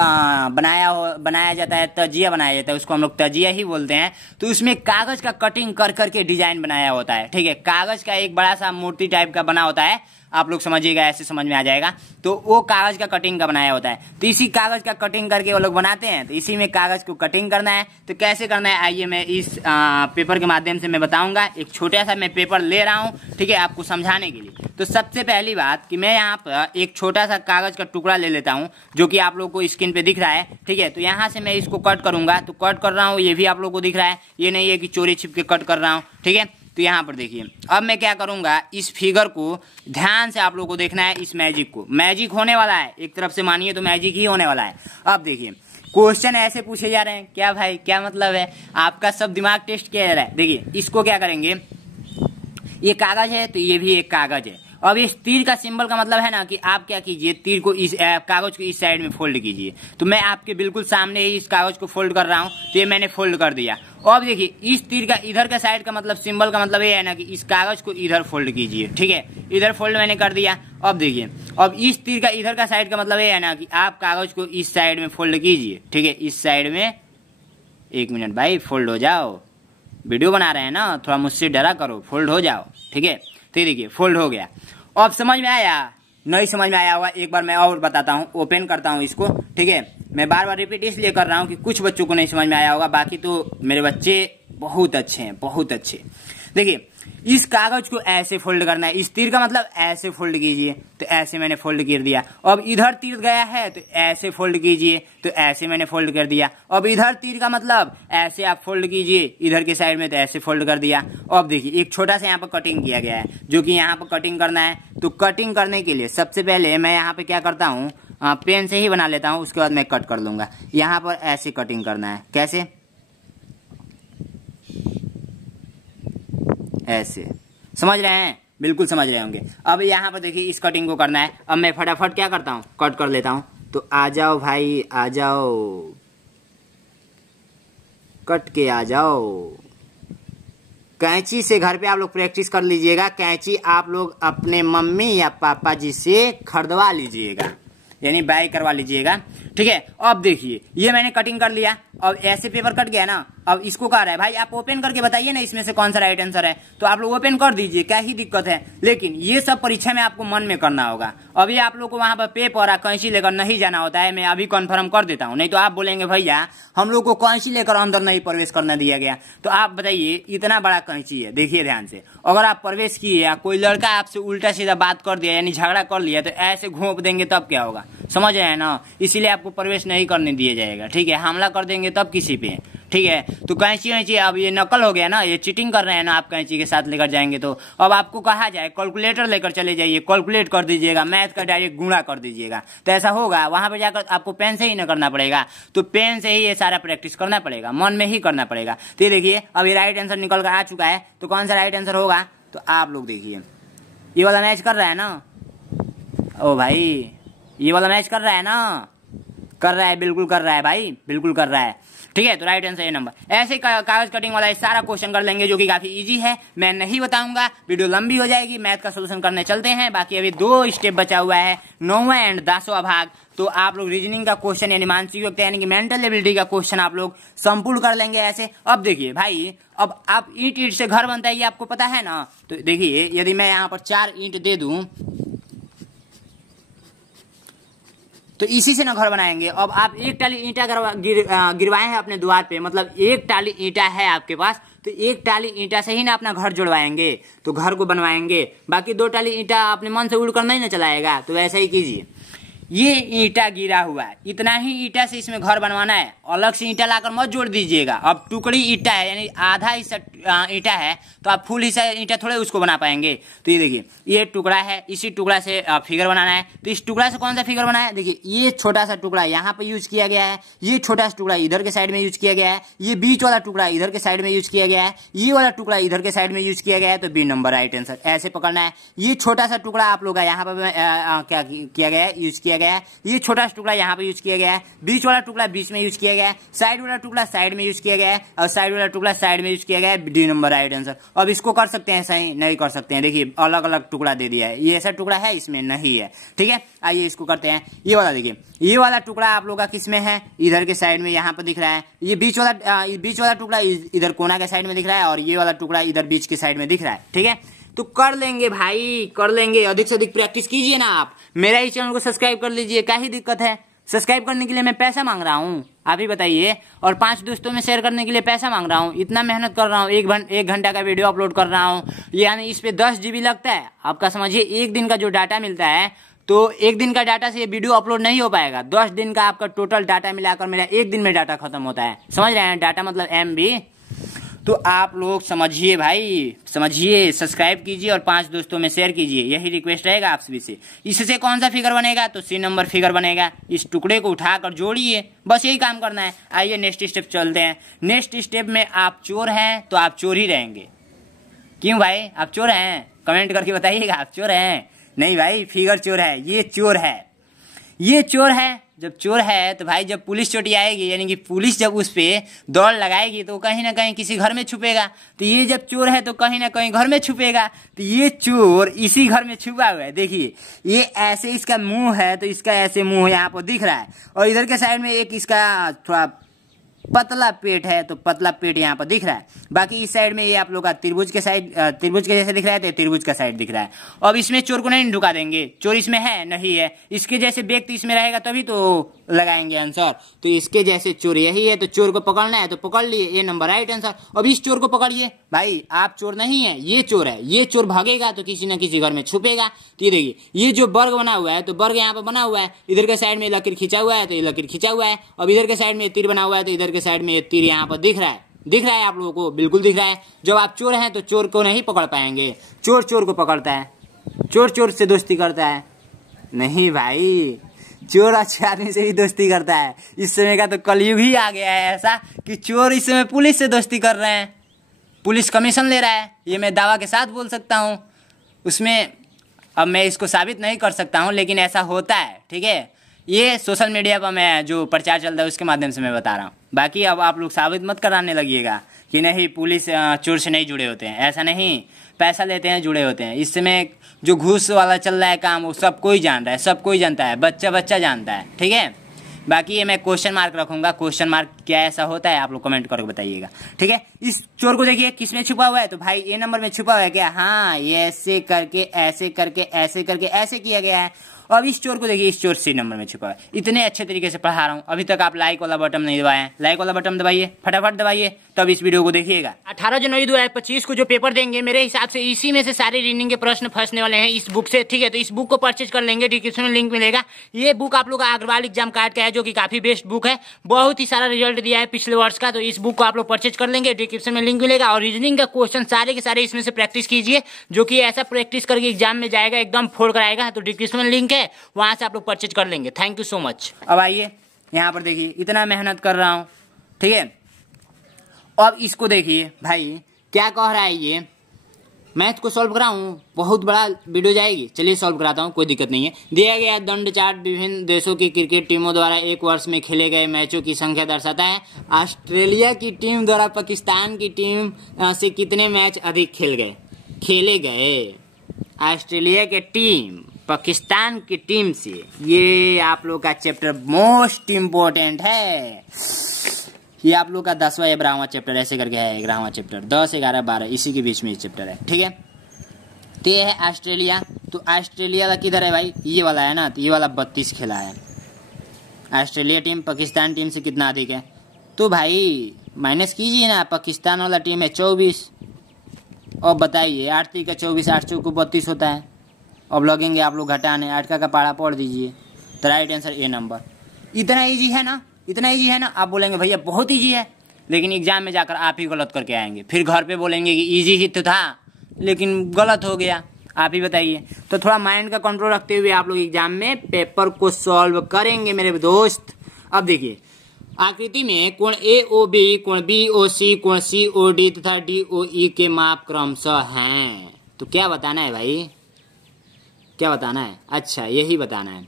बनाया जाता है, तजिया बनाया जाता है, उसको हम लोग तजिया ही बोलते हैं। तो उसमें कागज का कटिंग कर करके डिजाइन बनाया होता है, ठीक है। कागज का एक बड़ा सा मूर्ति टाइप का बना होता है, आप लोग समझिएगा, ऐसे समझ में आ जाएगा। तो वो कागज का कटिंग का बनाया होता है। तो इसी कागज का कटिंग करके वो लोग बनाते हैं। तो इसी में कागज को कटिंग करना है। तो कैसे करना है आइए मैं इस पेपर के माध्यम से मैं बताऊंगा। एक छोटा सा मैं पेपर ले रहा हूँ, ठीक है, आपको समझाने के लिए। तो सबसे पहली बात कि मैं यहाँ पर एक छोटा सा कागज का टुकड़ा ले लेता हूँ जो कि आप लोग को स्क्रीन पे दिख रहा है, ठीक है। तो यहाँ से मैं इसको कट करूंगा। तो कट कर रहा हूँ, ये भी आप लोग को दिख रहा है, ये नहीं है कि चोरी छिप के कट कर रहा हूँ, ठीक है। तो यहाँ पर देखिए अब मैं क्या करूंगा, इस फिगर को ध्यान से आप लोगों को देखना है। इस मैजिक को, मैजिक होने वाला है एक तरफ से, मानिए तो मैजिक ही होने वाला है। अब देखिए क्वेश्चन ऐसे पूछे जा रहे हैं, क्या भाई क्या मतलब है, आपका सब दिमाग टेस्ट किया जा रहा है। देखिए इसको क्या करेंगे, ये कागज है तो ये भी एक कागज है। अब इस तीर का सिंबल का मतलब है ना कि आप क्या कीजिए, तीर को इस कागज को इस साइड में फोल्ड कीजिए। तो मैं आपके बिल्कुल सामने ही इस कागज को फोल्ड कर रहा हूँ, तो ये मैंने फोल्ड कर दिया। अब देखिए इस तीर का इधर का साइड का मतलब सिंबल का मतलब ये है ना कि इस कागज को इधर फोल्ड कीजिए, ठीक है। इधर फोल्ड मैंने कर दिया। अब देखिए अब इस तीर का इधर का साइड का मतलब ये है ना कि आप कागज को इस साइड में फोल्ड कीजिए, ठीक है। इस साइड में, एक मिनट भाई, फोल्ड हो जाओ, वीडियो बना रहे हैं ना, थोड़ा मुझसे डरा करो, फोल्ड हो जाओ, ठीक है। तो देखिए फोल्ड हो गया। अब समझ में आया? नहीं समझ में आया होगा, एक बार मैं और बताता हूँ। ओपन करता हूँ इसको, ठीक है। मैं बार बार रिपीट इसलिए कर रहा हूँ कि कुछ बच्चों को नहीं समझ में आया होगा, बाकी तो मेरे बच्चे बहुत अच्छे हैं, बहुत अच्छे। देखिए इस कागज को ऐसे फोल्ड करना है, इस तीर का मतलब ऐसे फोल्ड कीजिए, तो ऐसे मैंने फोल्ड कर दिया। अब इधर तीर गया है तो ऐसे फोल्ड कीजिए, तो ऐसे मैंने फोल्ड कर दिया। अब इधर तीर का मतलब ऐसे आप फोल्ड कीजिए इधर के साइड में, तो ऐसे फोल्ड कर दिया। अब देखिए एक छोटा सा यहाँ पर कटिंग किया गया है जो कि यहाँ पर कटिंग करना है। तो कटिंग करने के लिए सबसे पहले मैं यहाँ पे क्या करता हूँ, पेन से ही बना लेता हूँ, उसके बाद मैं कट कर लूंगा। यहाँ पर ऐसे कटिंग करना है, कैसे, ऐसे, समझ रहे हैं? बिल्कुल समझ रहे होंगे। अब यहाँ पर देखिए इस कटिंग को करना है। अब मैं फटाफट क्या करता हूँ, कट कर लेता हूँ। तो आ जाओ भाई, आ जाओ, कट के आ जाओ। कैंची से घर पे आप लोग प्रैक्टिस कर लीजिएगा। कैंची आप लोग अपने मम्मी या पापा जी से खरीदवा लीजिएगा, यानी बाय करवा लीजिएगा, ठीक है। अब देखिए ये मैंने कटिंग कर लिया। अब ऐसे पेपर कट गया ना। अब इसको कह रहा है भाई आप ओपन करके बताइए ना इसमें से कौन सा राइट आंसर है। तो आप लोग ओपन कर दीजिए, क्या ही दिक्कत है। लेकिन ये सब परीक्षा में आपको मन में करना होगा। अभी आप लोग को वहां पर पेपर और कैंची लेकर नहीं जाना होता है, मैं अभी कंफर्म कर देता हूं। नहीं तो आप बोलेंगे भैया हम लोग को कैंची लेकर अंदर नहीं प्रवेश करने दिया गया। तो आप बताइए इतना बड़ा कैंची है, देखिए ध्यान से, अगर आप प्रवेश किए या कोई लड़का आपसे उल्टा सीधा बात कर दिया यानी झगड़ा कर लिया, तो ऐसे घोंप देंगे तब क्या होगा, समझ रहे हैं ना। इसीलिए आपको प्रवेश नहीं करने दिया जाएगा, ठीक है। हमला कर देंगे तब किसी पे, ठीक है। तो कैंची वैंची अब ये नकल हो गया ना, ये चीटिंग कर रहे हैं ना आप कैंची के साथ लेकर जाएंगे। तो अब आपको कहा जाए कैलकुलेटर लेकर चले जाइए, कैलकुलेट कर दीजिएगा, मैथ का डायरेक्ट गुणा कर दीजिएगा। तो ऐसा होगा, वहां पर जाकर आपको पेन से ही न करना पड़ेगा। तो पेन से ही ये सारा प्रैक्टिस करना पड़ेगा, मन में ही करना पड़ेगा। तो ये देखिए अब ये राइट आंसर निकल कर आ चुका है। तो कौन सा राइट आंसर होगा, तो आप लोग देखिए ये वाला मैच कर रहा है ना। ओ भाई ये वाला मैच कर रहा है ना, कर रहा है, बिल्कुल कर रहा है भाई, बिल्कुल कर रहा है, ठीक है। तो राइट आंसर ये नंबर। ऐसे कागज कटिंग वाला सारा क्वेश्चन कर लेंगे जो कि काफी इजी है। मैं नहीं बताऊंगा, वीडियो लंबी हो जाएगी। मैथ का सोल्यूशन करने चलते हैं। बाकी अभी 2 स्टेप बचा हुआ है, 9वां एंड 10वां भाग। तो आप लोग रीजनिंग का क्वेश्चन यानी मानसिक योग्यता यानी कि मेंटल एबिलिटी का क्वेश्चन आप लोग संपूर्ण कर लेंगे ऐसे। अब देखिए भाई, अब आप ईंट से घर बनता है ये आपको पता है ना। तो देखिए यदि मैं यहाँ पर 4 ईंट दे दूं तो इसी से ना घर बनाएंगे। अब आप एक टाली ईंटा गिरवाए हैं अपने द्वार पे, मतलब एक टाली ईंटा है आपके पास, तो एक टाली ईंटा से ही ना अपना घर जुड़वाएंगे, तो घर को बनवाएंगे। बाकी 2 टाली ईंटा अपने मन से उड़कर नहीं ना चलाएगा। तो वैसा ही कीजिए, ये ईंटा गिरा हुआ है, इतना ही ईंटा से इसमें घर बनवाना है, अलग से ईंटा लाकर मत जोड़ दीजिएगा। अब टुकड़ी ईंटा है यानी आधा हिस्सा ईंटा है, तो आप फुल हिस्सा ईंटा थोड़े उसको बना पाएंगे। तो ये देखिए ये टुकड़ा है, इसी टुकड़ा से फिगर बनाना है। तो इस टुकड़ा से कौन सा फिगर बनाना है, देखिए ये छोटा सा टुकड़ा यहाँ पे यूज किया गया है, ये छोटा सा टुकड़ा इधर के साइड में यूज किया गया है, ये बीच वाला टुकड़ा इधर के साइड में यूज किया गया है, ये वाला टुकड़ा इधर के साइड में यूज किया गया है। तो बी नंबर राइट आंसर ऐसे पकड़ना है। ये छोटा सा टुकड़ा आप लोग का यहाँ पर क्या किया गया है, यूज किया गया है। ये छोटा सा टुकड़ा यहाँ पे यूज किया गया है, बीच वाला टुकड़ा बीच में यूज किया गया है, साइड वाला टुकड़ा साइड में यूज किया गया है, और साइड वाला टुकड़ा साइड में यूज किया गया है। D number right answer. अब इसको कर सकते हैं सही, नहीं कर सकते हैं, देखिए अलग अलग टुकड़ा दे दिया है, ये ऐसा टुकड़ा है इसमें नहीं है। ठीक है, आइए इसको करते हैं। ये वाला देखिए, ये वाला टुकड़ा आप लोग का किसमें है, इधर के साइड में यहाँ पर दिख रहा है। ये बीच वाला टुकड़ा इधर कोना के साइड में दिख रहा है, और ये वाला टुकड़ा इधर बीच के साइड में दिख रहा है। ठीक है, तो कर लेंगे भाई, कर लेंगे। अधिक से अधिक प्रैक्टिस कीजिए ना आप। मेरा इस चैनल को सब्सक्राइब कर लीजिए, क्या ही दिक्कत है। सब्सक्राइब करने के लिए मैं पैसा मांग रहा हूँ, आप ही बताइए। और 5 दोस्तों में शेयर करने के लिए पैसा मांग रहा हूँ। इतना मेहनत कर रहा हूँ, 1 घंटा का वीडियो अपलोड कर रहा हूँ, यानी इस पे 10 GB लगता है। आपका समझिए 1 दिन का जो डाटा मिलता है, तो 1 दिन का डाटा से ये वीडियो अपलोड नहीं हो पाएगा। 10 दिन का आपका टोटल डाटा मिलाकर मेरा 1 दिन में डाटा खत्म होता है। समझ रहे हैं, डाटा मतलब MB। तो आप लोग समझिए भाई, समझिए, सब्सक्राइब कीजिए और 5 दोस्तों में शेयर कीजिए, यही रिक्वेस्ट रहेगा आप सभी से। इससे कौन सा फिगर बनेगा, तो C नंबर फिगर बनेगा। इस टुकड़े को उठाकर जोड़िए, बस यही काम करना है। आइए नेक्स्ट स्टेप चलते हैं। नेक्स्ट स्टेप में आप चोर हैं तो आप चोर ही रहेंगे। क्यों भाई, आप चोर हैं? कमेंट करके बताइएगा आप चोर हैं। नहीं भाई, फिगर चोर है, ये चोर है, ये चोर है। जब चोर है तो भाई जब पुलिस चोटी आएगी, यानी कि पुलिस जब उस पे दौड़ लगाएगी, तो कहीं ना कहीं किसी घर में छुपेगा। तो ये जब चोर है तो कहीं ना कहीं घर में छुपेगा। तो ये चोर इसी घर में छुपा हुआ है। देखिए ये ऐसे इसका मुंह है, तो इसका ऐसे मुंह यहाँ पर दिख रहा है, और इधर के साइड में एक इसका थोड़ा पतला पेट है, तो पतला पेट यहाँ पर दिख रहा है। बाकी इस साइड में ये आप लोग का त्रिभुज के साइड, त्रिभुज के जैसे दिख रहा है, तो त्रिभुज का साइड दिख रहा है। अब इसमें चोर को नहीं ढुका देंगे, चोर इसमें है नहीं है, इसके जैसे व्यक्ति इसमें रहेगा तभी तो लगाएंगे आंसर। तो इसके जैसे चोर यही है, तो चोर को पकड़ना है तो पकड़ लिए, ये नंबर राइट आंसर। अब इस चोर को पकड़िए भाई, आप चोर नहीं है, ये चोर है। ये चोर भागेगा तो किसी न किसी घर में छुपेगा। तो ये देखिए ये जो वर्ग बना हुआ है, तो वर्ग यहाँ पर बना हुआ है, इधर के साइड में लकीर खींचा हुआ है, तो ये लकीर खींचा हुआ है। अब इधर के साइड में तीर बना हुआ है, तो इधर के साइड में ये तीर यहाँ पर दिख रहा है, दिख रहा है आप लोगों को, बिल्कुल दिख रहा है। जब आप चोर हैं तो चोर को नहीं पकड़ पाएंगे, चोर चोर को पकड़ता है, चोर चोर से दोस्ती करता है। नहीं भाई, चोर अच्छे आदमी से ही दोस्ती करता है। इस समय का तो कलयुग ही आ गया है ऐसा कि चोर इस समय पुलिस से दोस्ती कर रहे हैं, पुलिस कमीशन ले रहा है। ये मैं दावा के साथ बोल सकता हूँ। उसमें अब मैं इसको साबित नहीं कर सकता हूँ, लेकिन ऐसा होता है। ठीक है, ये सोशल मीडिया पर मैं जो प्रचार चलता है उसके माध्यम से मैं बता रहा हूँ। बाकी अब आप लोग साबित मत कराने लगिएगा कि नहीं पुलिस चोर से नहीं जुड़े होते हैं, ऐसा नहीं। पैसा लेते हैं, जुड़े होते हैं। इस समय जो घूस वाला चल रहा है काम, वो सब कोई जान रहा है, सब कोई जानता है, बच्चा बच्चा जानता है। ठीक है, बाकी ये मैं क्वेश्चन मार्क रखूंगा। क्वेश्चन मार्क क्या ऐसा होता है, आप लोग कमेंट करके बताइएगा। ठीक है, इस चोर को देखिए किसमें छुपा हुआ है, तो भाई ए नंबर में छुपा हुआ है क्या? हाँ, ये ऐसे करके ऐसे करके ऐसे करके ऐसे किया गया है। अब इस चोर को देखिए, इस चोर C नंबर में छुपा है। इतने अच्छे तरीके से पढ़ा रहा हूँ, अभी तक आप लाइक वाला बटन नहीं दबाए हैं, लाइक वाला बटन दबाइए, फटाफट दबाइए, तब इस वीडियो को देखिएगा। 18 जनवरी 2025 को जो पेपर देंगे, मेरे हिसाब से इसी में से सारे रीडिंग के प्रश्न फंसने वाले हैं इस बुक से। ठीक है, तो इस बुक को परचेज कर लेंगे, डिस्क्रिप्शन में लिंक मिलेगा। ये बुक आप लोग अग्रवाल एग्जाम कार्ड का है, जो कि काफी बेस्ट बुक है, बहुत ही सारा रिजल्ट दिया है पिछले वर्ष का। तो इस बुक को आप लोग परचेज कर लेंगे, डिस्क्रिप्शन में लिंक मिलेगा। और रीजनिंग का क्वेश्चन सारे के सारे इसमें से प्रैक्टिस कीजिए, जो कि ऐसा प्रैक्टिस करके एग्जाम में जाएगा, एकदम फोड़ कर आएगा। तो डिस्क्रिप्शन में लिंक है, वहां से आप लोग परचेज कर लेंगे। Thank you so much. अब आइए यहाँ पर देखिए, इतना मेहनत कर रहा हूँ। ठीक है, अब इसको देखिए भाई क्या कह रहा है। ये मैथ को सॉल्व कराऊं, बहुत बड़ा वीडियो जाएगी, चलिए सॉल्व कराता हूं, कोई दिक्कत नहीं है। दिया गया दंड चार्ट विभिन्न देशों की क्रिकेट टीमों द्वारा एक वर्ष में खेले गए मैचों की संख्या दर्शाता है। ऑस्ट्रेलिया की टीम द्वारा पाकिस्तान की टीम से कितने मैच अधिक खेले गए? ऑस्ट्रेलिया के टीम पाकिस्तान की टीम से, ये आप लोग का चैप्टर मोस्ट इम्पोर्टेंट है। ये आप लोग का 10वां या 12वां चैप्टर ऐसे करके है, 11वां चैप्टर, 10, 11, 12 इसी के बीच में ये चैप्टर है। ठीक है, तो ये है ऑस्ट्रेलिया। तो ऑस्ट्रेलिया का किधर है भाई? ये वाला है ना, तो ये वाला 32 खेला है। ऑस्ट्रेलिया टीम पाकिस्तान टीम से कितना अधिक है? तो भाई माइनस कीजिए ना, पाकिस्तान वाला टीम है 24, और बताइए 8 3 का 24, 8 4 को 32 होता है। अब लगेंगे आप लोग घटाने, 8 का पारा पढ़ दीजिए, तो राइट आंसर ए नंबर। इतना इजी है ना, इतना इजी है ना। आप बोलेंगे भैया बहुत इजी है, लेकिन एग्जाम में जाकर आप ही गलत करके आएंगे, फिर घर पे बोलेंगे कि इजी ही तो था लेकिन गलत हो गया। आप ही बताइए। तो थोड़ा माइंड का कंट्रोल रखते हुए आप लोग एग्जाम में पेपर को सॉल्व करेंगे मेरे दोस्त। अब देखिए, आकृति में कोण AOB, कोण BOC, कोण COD तथा DOE के माप क्रमशः हैं। तो क्या बताना है भाई, क्या बताना है? अच्छा, यही बताना है।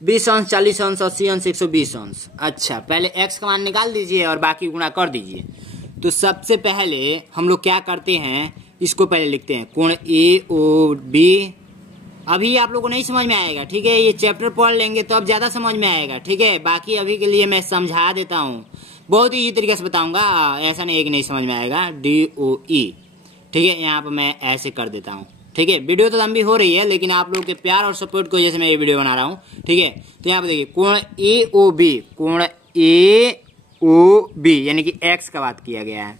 20 अंश, 40 अंश, 80 अंश, 120 अंश। अच्छा, पहले x का मान निकाल दीजिए और बाकी गुणा कर दीजिए। तो सबसे पहले हम लोग क्या करते हैं, इसको पहले लिखते हैं कोण AOB। अभी आप लोगों को नहीं समझ में आएगा, ठीक है, ये चैप्टर पढ़ लेंगे तो अब ज्यादा समझ में आएगा, ठीक है। बाकी अभी के लिए मैं समझा देता हूँ, बहुत ही तरीके से बताऊंगा, ऐसा नहीं है कि नहीं समझ में आएगा। DOE, ठीक है, यहाँ पर मैं ऐसे कर देता हूँ, ठीक है। वीडियो तो लंबी हो रही है, लेकिन आप लोगों के प्यार और सपोर्ट की वजह से मैं ये वीडियो बना रहा हूँ, ठीक है। तो यहाँ पे देखिए कोण AOB, कोण AOB यानी कि x का बात किया गया है।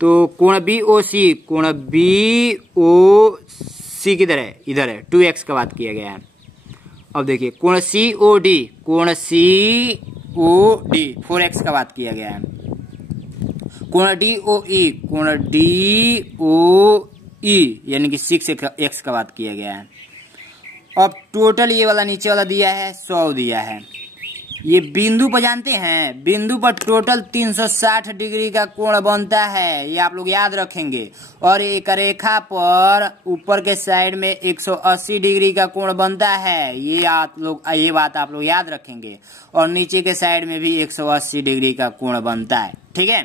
तो कोण BOC, कोण BOC किधर है? इधर है, 2x का बात किया गया है। अब देखिए कोण COD, कोण COD 4x का बात किया गया है। कोण DOE, कोण DOE यानी कि 6x का बात किया गया है। अब टोटल ये वाला नीचे वाला दिया है 100 दिया है। ये बिंदु पर जानते हैं, बिंदु पर टोटल 360 डिग्री का कोण बनता है, ये आप लोग याद रखेंगे। और एक रेखा पर ऊपर के साइड में 180 डिग्री का कोण बनता है, ये बात आप लोग याद रखेंगे। और नीचे के साइड में भी 180 डिग्री का कोण बनता है, ठीक है।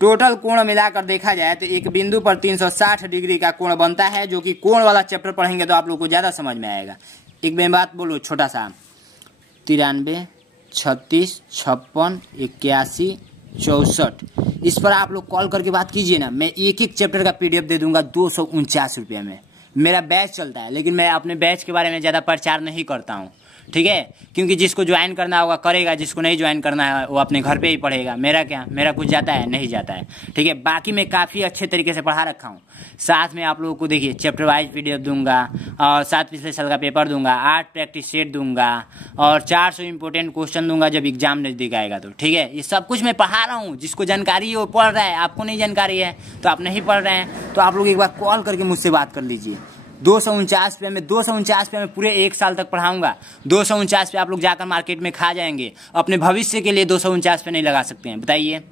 टोटल कोण मिलाकर देखा जाए तो एक बिंदु पर 360 डिग्री का कोण बनता है, जो कि कोण वाला चैप्टर पढ़ेंगे तो आप लोग को ज्यादा समझ में आएगा। एक मैं बात बोलूं छोटा सा, 93, 36, 56, 81, 64, इस पर आप लोग कॉल करके बात कीजिए ना। मैं एक एक चैप्टर का PDF दे दूंगा 249 रुपये में। मेरा बैच चलता है, लेकिन मैं अपने बैच के बारे में ज़्यादा प्रचार नहीं करता हूँ, ठीक है, क्योंकि जिसको ज्वाइन करना होगा करेगा, जिसको नहीं ज्वाइन करना है वो अपने घर पे ही पढ़ेगा। मेरा क्या, मेरा कुछ जाता है नहीं जाता है, ठीक है। बाकी मैं काफ़ी अच्छे तरीके से पढ़ा रखा हूँ। साथ में आप लोगों को देखिए चैप्टर वाइज PDF दूंगा, और 7 पिछले साल का पेपर दूंगा, 8 प्रैक्टिस सेट दूंगा, और 400 इंपॉर्टेंट क्वेश्चन दूंगा जब एग्जाम नजदीक आएगा तो, ठीक है। ये सब कुछ मैं पढ़ा रहा हूँ, जिसको जानकारी है वो पढ़ रहा है, आपको नहीं जानकारी है तो आप नहीं पढ़ रहे हैं, तो आप लोग एक बार कॉल करके मुझसे बात कर लीजिए। 249 पे में 249 पे मैं पूरे 1 साल तक पढ़ाऊंगा। 249 पे आप लोग जाकर मार्केट में खा जाएंगे। अपने भविष्य के लिए 249 पे नहीं लगा सकते हैं, बताइए।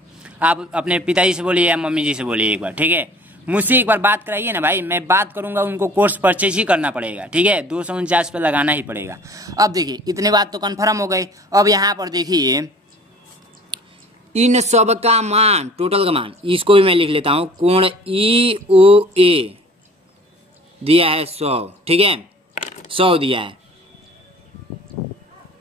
आप अपने पिताजी से बोलिए या मम्मी जी से बोलिए एक बार, ठीक है। मुझसे एक बार बात कराइए ना भाई, मैं बात करूंगा, उनको कोर्स परचेज ही करना पड़ेगा, ठीक है। 249 पे लगाना ही पड़ेगा। अब देखिए इतने बात तो कन्फर्म हो गई। अब यहाँ पर देखिए इन सब का मान, टोटल का मान, इसको भी मैं लिख लेता हूँ। कोण EOA दिया है 100, ठीक है, 100 दिया है।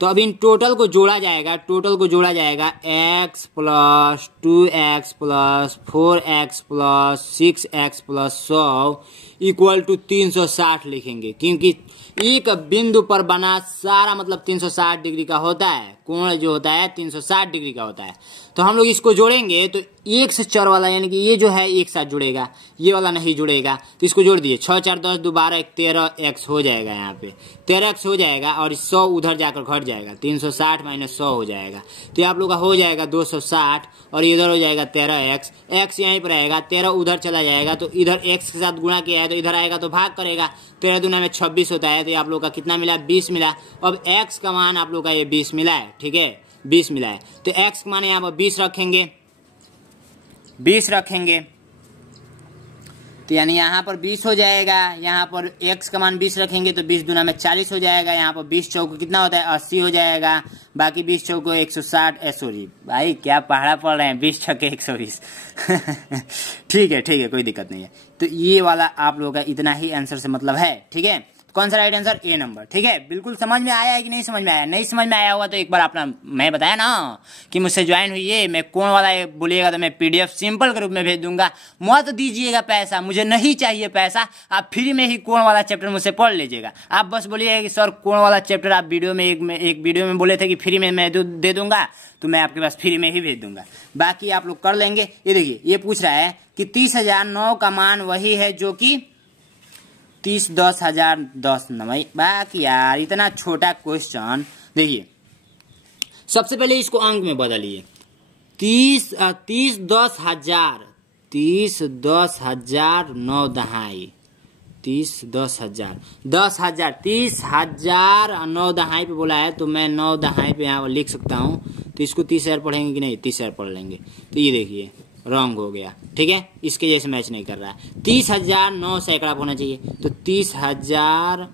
तो अब इन टोटल को जोड़ा जाएगा, टोटल को जोड़ा जाएगा x plus 2x plus 4x plus 6x plus 100 equal to 360 लिखेंगे, क्योंकि एक बिंदु पर बना सारा मतलब 360 डिग्री का होता है। कोण जो होता है 360 डिग्री का होता है। तो हम लोग इसको जोड़ेंगे तो एक से 4 वाला यानी कि ये जो है एक साथ जुड़ेगा, ये वाला नहीं जुड़ेगा, तो इसको जोड़ दिए। 6 4 10 2 12 13x हो जाएगा, यहाँ पे 13x हो जाएगा, और 100 उधर जाकर घट जाएगा, 360 माइनस 100 हो जाएगा। तो आप लोग का हो जाएगा 260, और इधर हो जाएगा 13x, x यहीं पर आएगा, 13 उधर चला जाएगा, तो इधर x के साथ गुणा किया है तो इधर आएगा तो भाग करेगा। 13 दूना में 26 होता है, तो आप लोग का कितना मिला? 20 मिला। अब x का मान आप लोग का ये 20 मिला है, ठीक है, 20 मिला है। तो x का मान यहाँ पर 20 रखेंगे, 20 रखेंगे, तो यानी यहाँ पर 20 हो जाएगा। यहाँ पर x का मान 20 रखेंगे तो 20 दूना में 40 हो जाएगा। यहाँ पर 20 चौको कितना होता है? 80 हो जाएगा। बाकी 20 चौको 160, सॉरी भाई क्या पहाड़ा पड़ रहे हैं, 20 छक्के 120 ठीक है, ठीक है, कोई दिक्कत नहीं है। तो ये वाला आप लोगों का इतना ही आंसर से मतलब है, ठीक है। कौन सा राइट आंसर? ए नंबर, ठीक है। बिल्कुल समझ में आया है कि नहीं समझ में आया? नहीं समझ में आया होगा तो एक बार अपना, मैं बताया ना कि मुझसे ज्वाइन हुई है, मैं कोण वाला बोलिएगा तो मैं PDF सिंपल के रूप में भेज दूंगा। मत दीजिएगा पैसा, मुझे नहीं चाहिए पैसा। आप फ्री में ही कोण वाला चैप्टर मुझसे पढ़ लीजिएगा। आप बस बोलिएगा कि सर कोण वाला चैप्टर आप वीडियो में एक वीडियो में बोले थे कि फ्री में मैं दे दूंगा, तो मैं आपके पास फ्री में ही भेज दूंगा। बाकी आप लोग कर लेंगे। ये देखिए ये पूछ रहा है कि 30,009 का मान वही है जो कि 30,10,010 न भाई, बाकी यार इतना छोटा क्वेश्चन। देखिए सबसे पहले इसको अंक में बदलिए। 30,10,000 30,10,000 9 दहाई 30,10,000 10,000 30,000 9 दहाई पे बोला है, तो मैं 9 दहाई पे यहाँ लिख सकता हूँ। तो इसको 30,000 पढ़ेंगे कि नहीं? 30,000 पढ़ लेंगे। तो ये देखिए रॉन्ग हो गया, ठीक है, इसके जैसे मैच नहीं कर रहा है। 30,000 9 सैकड़ा होना चाहिए, तो 30,000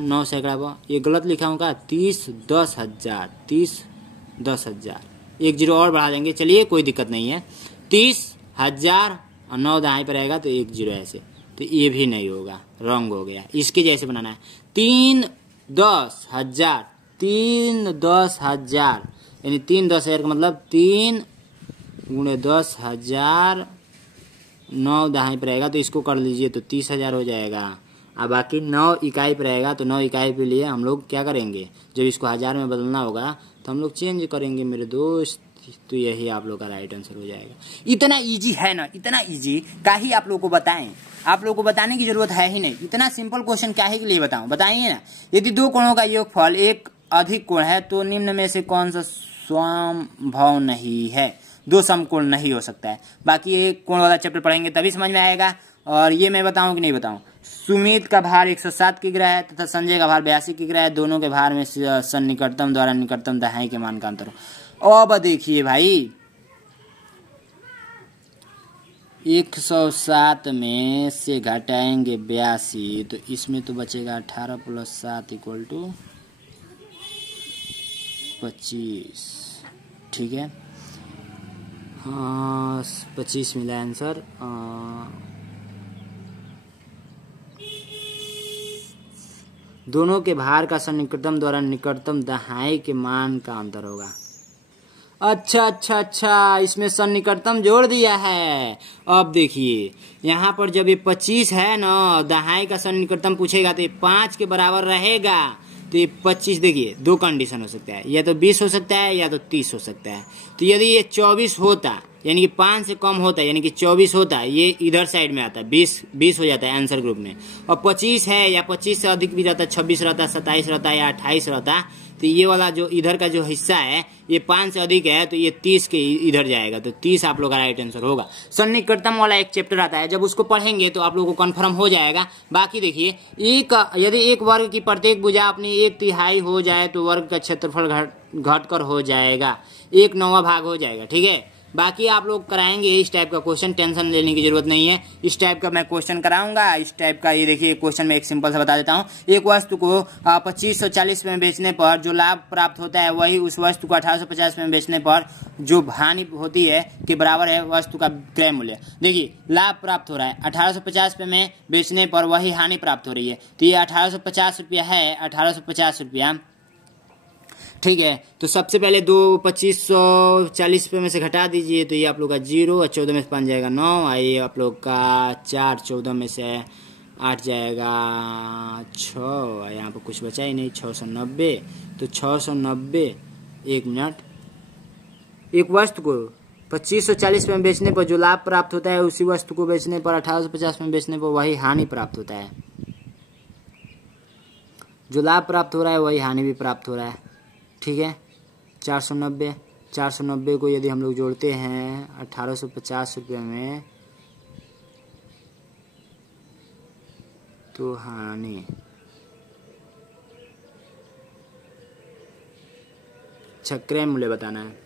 9 सैकड़ा, ये गलत लिखा होगा। 30,10,000 30,10,000 एक जीरो और बढ़ा देंगे, चलिए कोई दिक्कत नहीं है। 30,000 और 9 दहाई पर रहेगा तो एक जीरो ऐसे, तो ये भी नहीं होगा, रॉन्ग हो गया। इसके जैसे बनाना है। 3,10,000 3,10,000 यानी 3,10,000 का मतलब 3 गुणे 10,000 9 दहाई पर रहेगा, तो इसको कर लीजिए तो 30,000 हो जाएगा। अब बाकी 9 इकाई पर रहेगा, तो 9 इकाई के लिए हम लोग क्या करेंगे, जब इसको हजार में बदलना होगा तो हम लोग चेंज करेंगे मेरे दोस्त। तो यही आप लोग का राइट आंसर हो जाएगा। इतना इजी है ना, इतना इजी क्या ही आप लोग को बताएं, आप लोग को बताने की जरूरत है ही नहीं। इतना सिंपल क्वेश्चन क्या ही के लिए बताऊं, बताइए ना। यदि दो कोणों का योगफल एक अधिक कोण है तो निम्न में से कौन सा संभव नहीं है? 2 समकोण नहीं हो सकता है। बाकी एक कोण वाला चैप्टर पढ़ेंगे तभी समझ में आएगा। और ये मैं बताऊं कि नहीं बताऊं, सुमित का भार 107 किग्रा है तथा संजय का भार 82 किग्रा है। दोनों के भार में सन्निकटतम द्वारा निकटतम दहाई के मान का अंतर हो। अब देखिए भाई 107 में से घटाएंगे 82, तो इसमें तो बचेगा 18 + 7 = 25, ठीक है। हाँ 25 मिला आंसर। दोनों के भार का सन्निकटतम द्वारा निकटतम दहाई के मान का अंतर होगा। अच्छा, इसमें सन्निकटतम जोड़ दिया है। अब देखिए यहाँ पर जब ये 25 है ना, दहाई का सन्निकटतम पूछेगा तो ये 5 के बराबर रहेगा। तो ये 25, देखिए 2 कंडीशन हो सकता है, या तो 20 हो सकता है या तो 30 हो सकता है। तो यदि ये 24 होता यानी कि 5 से कम होता है यानी कि 24 होता है, ये इधर साइड में आता है, 20 हो जाता है आंसर ग्रुप में। और 25 है या 25 से अधिक भी रहता है, 26 रहता है, 27 रहता है या 28 रहता है, तो ये वाला जो इधर का जो हिस्सा है ये 5 से अधिक है, तो ये 30 के इधर जाएगा। तो 30 आप लोग का राइट आंसर होगा। सन्निकटतम वाला एक चैप्टर आता है, जब उसको पढ़ेंगे तो आप लोगों को कंफर्म हो जाएगा। बाकी देखिए यदि एक वर्ग की प्रत्येक भुजा अपनी 1/3 हो जाए तो वर्ग का क्षेत्रफल घटकर हो जाएगा 1/9 भाग हो जाएगा, ठीक है। बाकी आप लोग कराएंगे इस टाइप का क्वेश्चन, टेंशन लेने की जरूरत नहीं है। इस टाइप का मैं क्वेश्चन कराऊंगा। इस टाइप का ये देखिए क्वेश्चन में एक सिंपल सा बता देता हूँ। एक वस्तु को 2540 में बेचने पर जो लाभ प्राप्त होता है वही उस वस्तु को 1850 में बेचने पर जो हानि होती है के बराबर है वस्तु का क्रय मूल्य। देखिए लाभ प्राप्त हो रहा है 1850 में बेचने पर वही हानि प्राप्त हो रही है, तो ये 1850 रुपया है, 1850 रुपया, ठीक है। तो सबसे पहले 2540 रुपये में से घटा दीजिए, तो ये आप लोग का 0 और 14 में से 5 जाएगा 9, आइए आप लोग का 4, 14 में से 8 जाएगा 6, यहाँ पर कुछ बचा ही नहीं, 690। तो 690, 1 मिनट, एक वस्तु को 2540 में बेचने पर जो लाभ प्राप्त होता है उसी वस्तु को बेचने पर 1850 में बेचने पर वही हानि प्राप्त होता है। जो लाभ प्राप्त हो रहा है वही हानि भी प्राप्त हो रहा है, ठीक है। 490 को यदि हम लोग जोड़ते हैं 1850 रुपये में, तो हानि क्रय मूल्य बताना है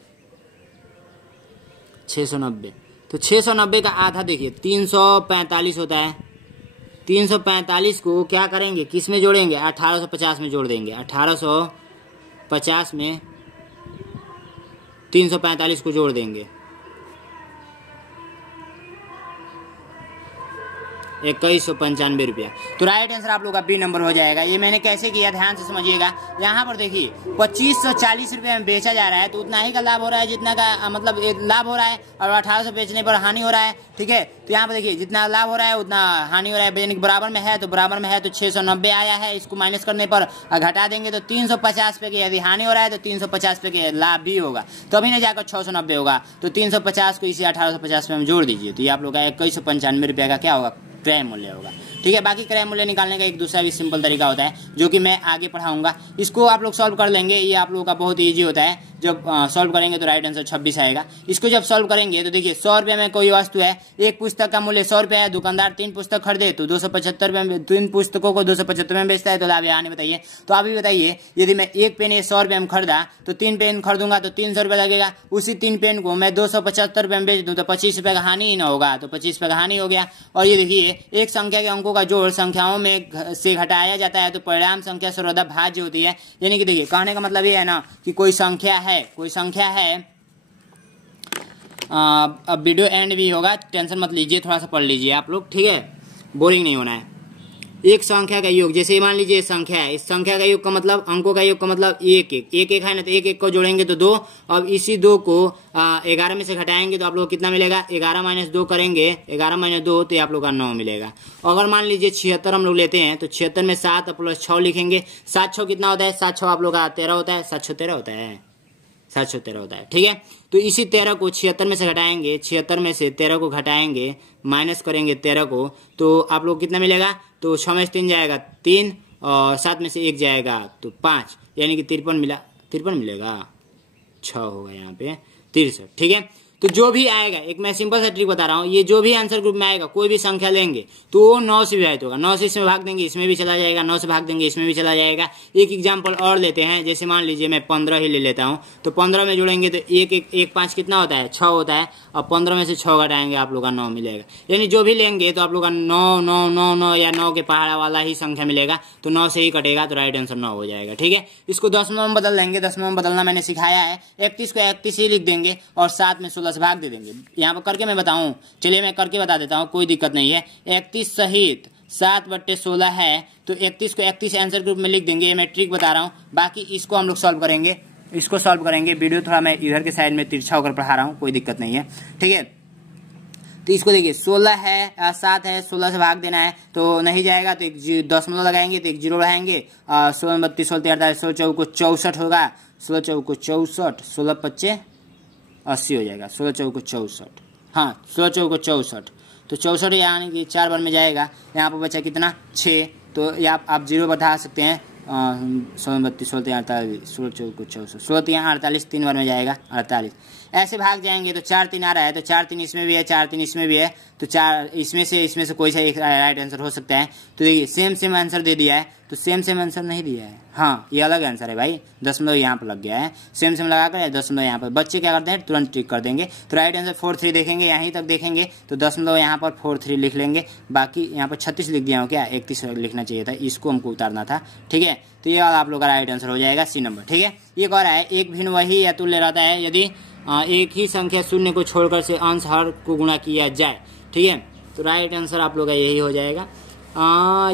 690। तो 690 का आधा देखिए 345 होता है। 345 को क्या करेंगे, किस में जोड़ेंगे, 1850 में जोड़ देंगे। 1850 में 345 को जोड़ देंगे, 2195 रुपया। तो राइट आंसर आप लोग का बी नंबर हो जाएगा। ये मैंने कैसे किया ध्यान से समझिएगा। यहाँ पर देखिए 2540 रुपये में बेचा जा रहा है, तो उतना ही का लाभ हो रहा है जितना का मतलब लाभ हो रहा है, और 1800 बेचने पर हानि हो रहा है, ठीक है। तो यहाँ पर देखिए जितना लाभ हो रहा है उतना हानि हो रहा है, यानी कि बराबर में है, तो बराबर में है तो 690 आया है। इसको माइनस करने पर घटा देंगे तो 350 पे की यदि हानि हो रहा है तो 350 पे के लाभ भी होगा, तभी नहीं जाकर 690 होगा। तो 350 को इसी 1850 में हम जोड़ दीजिए, तो ये आप लोग का 2195 रुपये का क्या होगा, क्रय मूल्य होगा, ठीक है। बाकी क्रय मूल्य निकालने का एक दूसरा भी सिंपल तरीका होता है जो कि मैं आगे पढ़ाऊंगा। इसको आप लोग सॉल्व कर लेंगे, ये आप लोगों का बहुत ईजी होता है। जब सॉल्व करेंगे तो राइट आंसर 26 आएगा। इसको जब सॉल्व करेंगे तो देखिए 100 रुपये में कोई वस्तु है, एक पुस्तक का मूल्य 100 रुपये है, दुकानदार 3 पुस्तक खरीदे तो 275 रुपये, 3 पुस्तकों को 275 में बेचता है, तो लाभ यहाँ नहीं बताइए। तो आप भी बताइए, यदि मैं एक पेन 100 रुपये में खरीदा तो 3 पेन खरीदूंगा तो 300 रुपये लगेगा। उसी 3 पेन को मैं 275 रुपये में बेच दूं तो 25 रुपये का हानि ही ना होगा, तो 25 रुपये का हानि हो गया। और ये देखिए, एक संख्या के अंकों का जोड़ संख्याओं में से घटाया जाता है तो परिणाम संख्या सर्वदा भाज्य होती है। यानी कि देखिए, कहने का मतलब ये है ना कि कोई संख्या है, अब वीडियो एंड भी होगा, टेंशन मत लीजिए, थोड़ा सा पढ़ लीजिए आप लोग, ठीक है, बोरिंग नहीं होना है। एक संख्या का योग, जैसे मान लीजिए संख्या है, इस संख्या का योग का मतलब, अंकों का योग का मतलब एक है ना, तो एक को जोड़ेंगे तो 2। अब इसी 2 को 11 में से घटाएंगे तो आप लोग कितना मिलेगा, 11 - 2 करेंगे, 11 - 2 तो आप लोग का 9 मिलेगा। अगर मान लीजिए 76 हम लोग लेते हैं तो 76 में 7 + 6 लिखेंगे, 7 6 कितना होता है, 7 6 आप लोग का 13 होता है, 7 6 13 होता है, 713 होता है, ठीक है। तो इसी 13 को 76 में से घटाएंगे, 76 में से 13 को घटाएंगे, माइनस करेंगे 13 को, तो आप लोग कितना मिलेगा, तो 6 में से 3 जाएगा 3 और 7 में से 1 जाएगा तो 5, यानी कि 53 मिलेगा, 6 होगा यहाँ पे 63, ठीक है। तो जो भी आएगा, एक मैं सिंपल सा ट्रिक बता रहा हूँ, ये जो भी आंसर ग्रुप में आएगा, कोई भी संख्या लेंगे तो वो 9 से विभाजित होगा, 9 से इसमें भाग देंगे इसमें भी चला जाएगा, 9 से भाग देंगे इसमें भी चला जाएगा। एक एग्जाम्पल और लेते हैं, जैसे मान लीजिए मैं 15 ही ले लेता हूँ, तो 15 में जोड़ेंगे तो 1 5 कितना होता है, 6 होता है, और 15 में से 6 घटाएंगे आप लोग का 9 मिलेगा। यानी जो भी लेंगे तो आप लोग का 9 9 9 9 या 9 के पहाड़ा वाला ही संख्या मिलेगा, तो 9 से ही कटेगा, तो राइट आंसर 9 हो जाएगा, ठीक है। इसको दशमलव में बदल देंगे, दशमलव में बदलना मैंने सिखाया है, 31 को 31 ही लिख देंगे और 7 में 16 से भाग दे देंगे। यहाँ पर करके मैं बताऊं, चलिए मैं करके बता देता हूँ, कोई दिक्कत नहीं है। 31 सहित 7/16 है, तो 31 को 31 आंसर ग्रुप में लिख देंगे, ये मैं ट्रिक बता रहा हूँ। बाकी इसको हम लोग सॉल्व करेंगे, वीडियो थोड़ा मैं इधर के साइड में तिरछा होकर पढ़ा रहा हूँ, कोई दिक्कत नहीं है, ठीक है। तो इसको देखिए, 16 है, 7 है, 16 से भाग देना है तो नहीं जाएगा, तो एक दशमलव लगाएंगे तो एक 0 बढ़ाएंगे, 16 32 16 48 16 चौको 64 होगा, 16 चौको 64, 16 25 80 हो जाएगा, 16 चौको 64, हाँ 16 चौको 64, तो 64 यानी कि 4 बार में जाएगा। यहाँ पर बचा कितना, 6, तो यहाँ आप 0 बढ़ा सकते हैं, 16 32 16 48 16 चौको 64, 16 3 48, 3 बार में जाएगा 48। ऐसे भाग जाएंगे तो 4 3 आ रहा है, तो 4 3 इसमें भी है, 4 3 इसमें भी है, तो 4 इसमें से कोई सा एक राइट आंसर हो सकता है। तो देखिए सेम आंसर दे दिया है, तो सेम आंसर नहीं दिया है, हाँ ये अलग आंसर है भाई, दशमलव यहाँ पर लग गया है, सेम लगाकर दशमलव यहाँ पर। बच्चे क्या करते हैं, तुरंत टिक कर देंगे, तो राइट आंसर 4 3 देखेंगे, यहीं तक देखेंगे तो दशमलव यहाँ पर 4 3 लिख लेंगे। बाकी यहाँ पर 36 लिख दिया हूँ, क्या 31 लिखना चाहिए था, इसको हमको उतारना था, ठीक है। तो ये वाला आप लोग का राइट आंसर हो जाएगा, C नंबर, ठीक है। ये कह रहा है एक भिन्न वही या तुल्य रहता है यदि एक ही संख्या शून्य को छोड़कर से अंश हर को गुणा किया जाए, ठीक है। तो राइट आंसर आप लोग का यही हो जाएगा।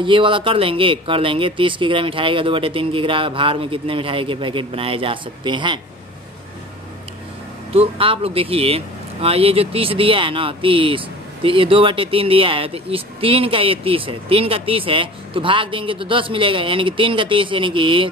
ये वाला कर लेंगे 30 किग्रा मिठाई का 2/3 किग्रा भार में कितने मिठाई के पैकेट बनाए जा सकते हैं। तो आप लोग देखिए, ये जो 30 दिया है ना, 30, तो ये 2/3 दिया है, तो इस 3 का ये 30 है, 3 का 30 है, तो भाग देंगे तो 10 मिलेगा, यानी कि 3 का 30, यानी कि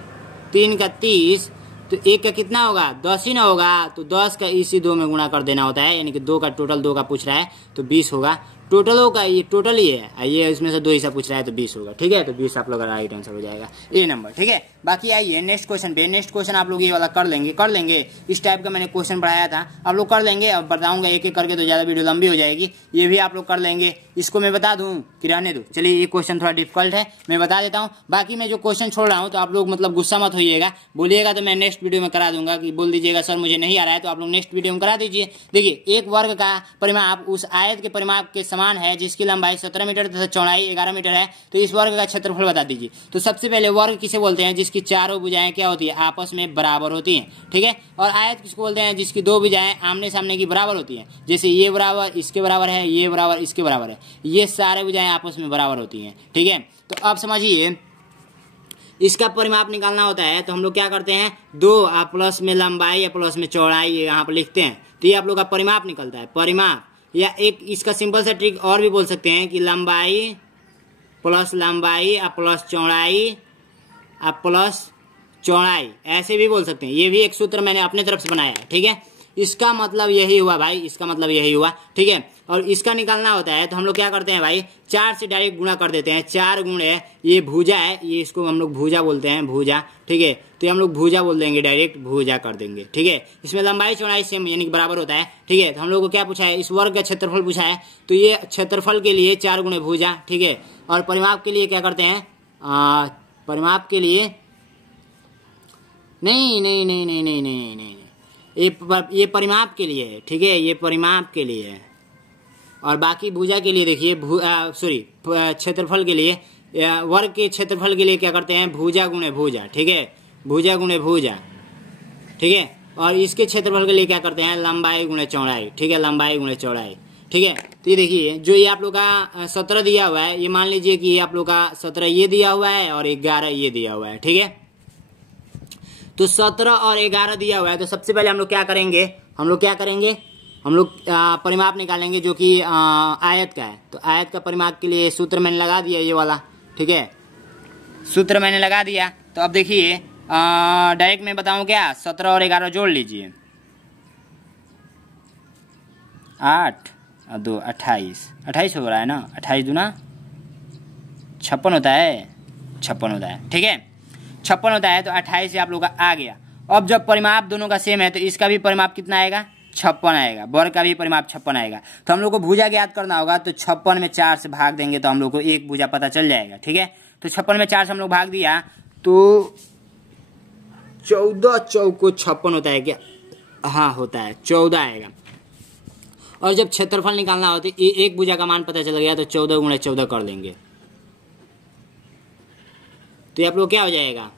3 का 30, तो 1 का कितना होगा, 10 ही ना होगा, तो 10 का इसी 2 में गुणा कर देना होता है, यानी कि 2 का टोटल 2 का पूछ रहा है तो 20 होगा, टोटलों का ये टोटल ही है, ये इसमें से 2 हिस्सा पूछ रहा है तो 20 होगा, ठीक है। तो 20 आप लोग का राइट आंसर हो जाएगा, A नंबर, ठीक है। बाकी आइए नेक्स्ट क्वेश्चन पे, नेक्स्ट क्वेश्चन आप लोग ये वाला कर लेंगे, इस टाइप का मैंने क्वेश्चन पढ़ाया था, आप लोग कर लेंगे। अब बताऊंगा एक एक करके तो ज्यादा वीडियो लंबी हो जाएगी, ये भी आप लोग कर लेंगे। इसको मैं बता दूं कि रहने दो, चलिए ये क्वेश्चन थोड़ा डिफिकल्ट है, मैं बता देता हूँ। बाकी मैं जो क्वेश्चन छोड़ रहा हूँ तो आप लोग मतलब गुस्सा मत होइएगा, बोलिएगा तो मैं नेक्स्ट वीडियो में करा दूंगा, कि बोल दीजिएगा सर मुझे नहीं आ रहा है, तो आप लोग नेक्स्ट वीडियो में करा दीजिए। देखिए, एक वर्ग का परिमाप उस आयत के परिमाप के समान है जिसकी लंबाई 17 मीटर तथा चौड़ाई 11 मीटर है, तो इस वर्ग का क्षेत्रफल बता दीजिए। तो सबसे पहले वर्ग किसे बोलते हैं, जिसकी चारों भुजाएं क्या होती है, आपस में बराबर होती हैं, ठीक है। और आयत किसको बोलते हैं, जिसकी 2 भुजाएं आमने सामने की बराबर होती हैं, जैसे ये बराबर इसके बराबर है, ये बराबर इसके बराबर है, ये सारे भुजाएं आपस में बराबर होती हैं, ठीक है। तो अब समझिए, इसका परिमाप निकालना होता है तो हम लोग क्या करते हैं, 2 प्लस में लंबाई या प्लस में चौड़ाई यहाँ पर लिखते हैं, तो ये आप लोग का परिमाप निकलता है, परिमाप। या एक इसका सिंपल सा ट्रिक और भी बोल सकते हैं कि लंबाई प्लस चौड़ाई प्लस चौड़ाई, ऐसे भी बोल सकते हैं। ये भी एक सूत्र मैंने अपने तरफ से बनाया है, ठीक है। इसका मतलब यही हुआ भाई, इसका मतलब यही हुआ, ठीक है। और इसका निकालना होता है तो हम लोग क्या करते हैं भाई, 4 से डायरेक्ट गुणा कर देते हैं। 4 गुणे ये भुजा है, ये इसको हम लोग भुजा बोलते हैं, भुजा, ठीक है। तो हम लोग भुजा बोल देंगे, डायरेक्ट भुजा कर देंगे, ठीक है। इसमें लंबाई चौड़ाई सेम यानी कि बराबर होता है, ठीक है। तो हम लोग को क्या पूछा है, इस वर्ग का क्षेत्रफल पूछा है, तो ये क्षेत्रफल के लिए 4 गुणे भुजा, ठीक है। और परिमाप के लिए क्या करते हैं, परिमाप के लिए नहीं नहीं नहीं नहीं नहीं नहीं नहीं, ये परिमाप के लिए है, ठीक है, ये परिमाप के लिए है। और बाकी भुजा के लिए देखिए, क्षेत्रफल के लिए, वर्ग के क्षेत्रफल के लिए क्या करते हैं, भुजा गुणे भुजा, ठीक है, भुजा गुणे भुजा, ठीक है। और इसके क्षेत्रफल के लिए क्या करते हैं, लंबाई गुणे चौड़ाई, ठीक है, लंबाई गुणे चौड़ाई, ठीक है। तो ये देखिए, जो ये आप लोग का 17 दिया हुआ है, ये मान लीजिए कि आप लोग का 17 ये दिया हुआ है और 11 ये दिया हुआ है, ठीक है। तो 17 और 11 दिया हुआ है, तो सबसे पहले हम लोग क्या करेंगे, हम लोग परिमाप निकालेंगे जो कि आयत का है। तो आयत का परिमाप के लिए सूत्र मैंने लगा दिया, ये वाला, ठीक है, सूत्र मैंने लगा दिया। तो अब देखिए डायरेक्ट मैं बताऊं क्या, 17 और 11 जोड़ लीजिए, 8 और 2 28 हो रहा है ना, 28 दूना 56 होता है, 56 होता है, ठीक है, 56 होता है। तो 28 से आप लोग का आ गया। अब जब परिमाप दोनों का सेम है तो इसका भी परिमाप कितना आएगा, 56 आएगा, वर्ग का भी परिमाप 56 आएगा। तो हम लोग को भुजा ज्ञात करना होगा, तो 56 में 4 से भाग देंगे तो हम लोग को एक भुजा पता चल जाएगा, ठीक है। तो 56 में 4 से हम लोग भाग दिया तो 14 चौको 56 होता है क्या, हाँ होता है, 14 आएगा। और जब क्षेत्रफल निकालना हो तो एक भुजा का मान पता चल गया, तो 14 गुणे 14 कर देंगे, तो ये आप लोग क्या हो जाएगा,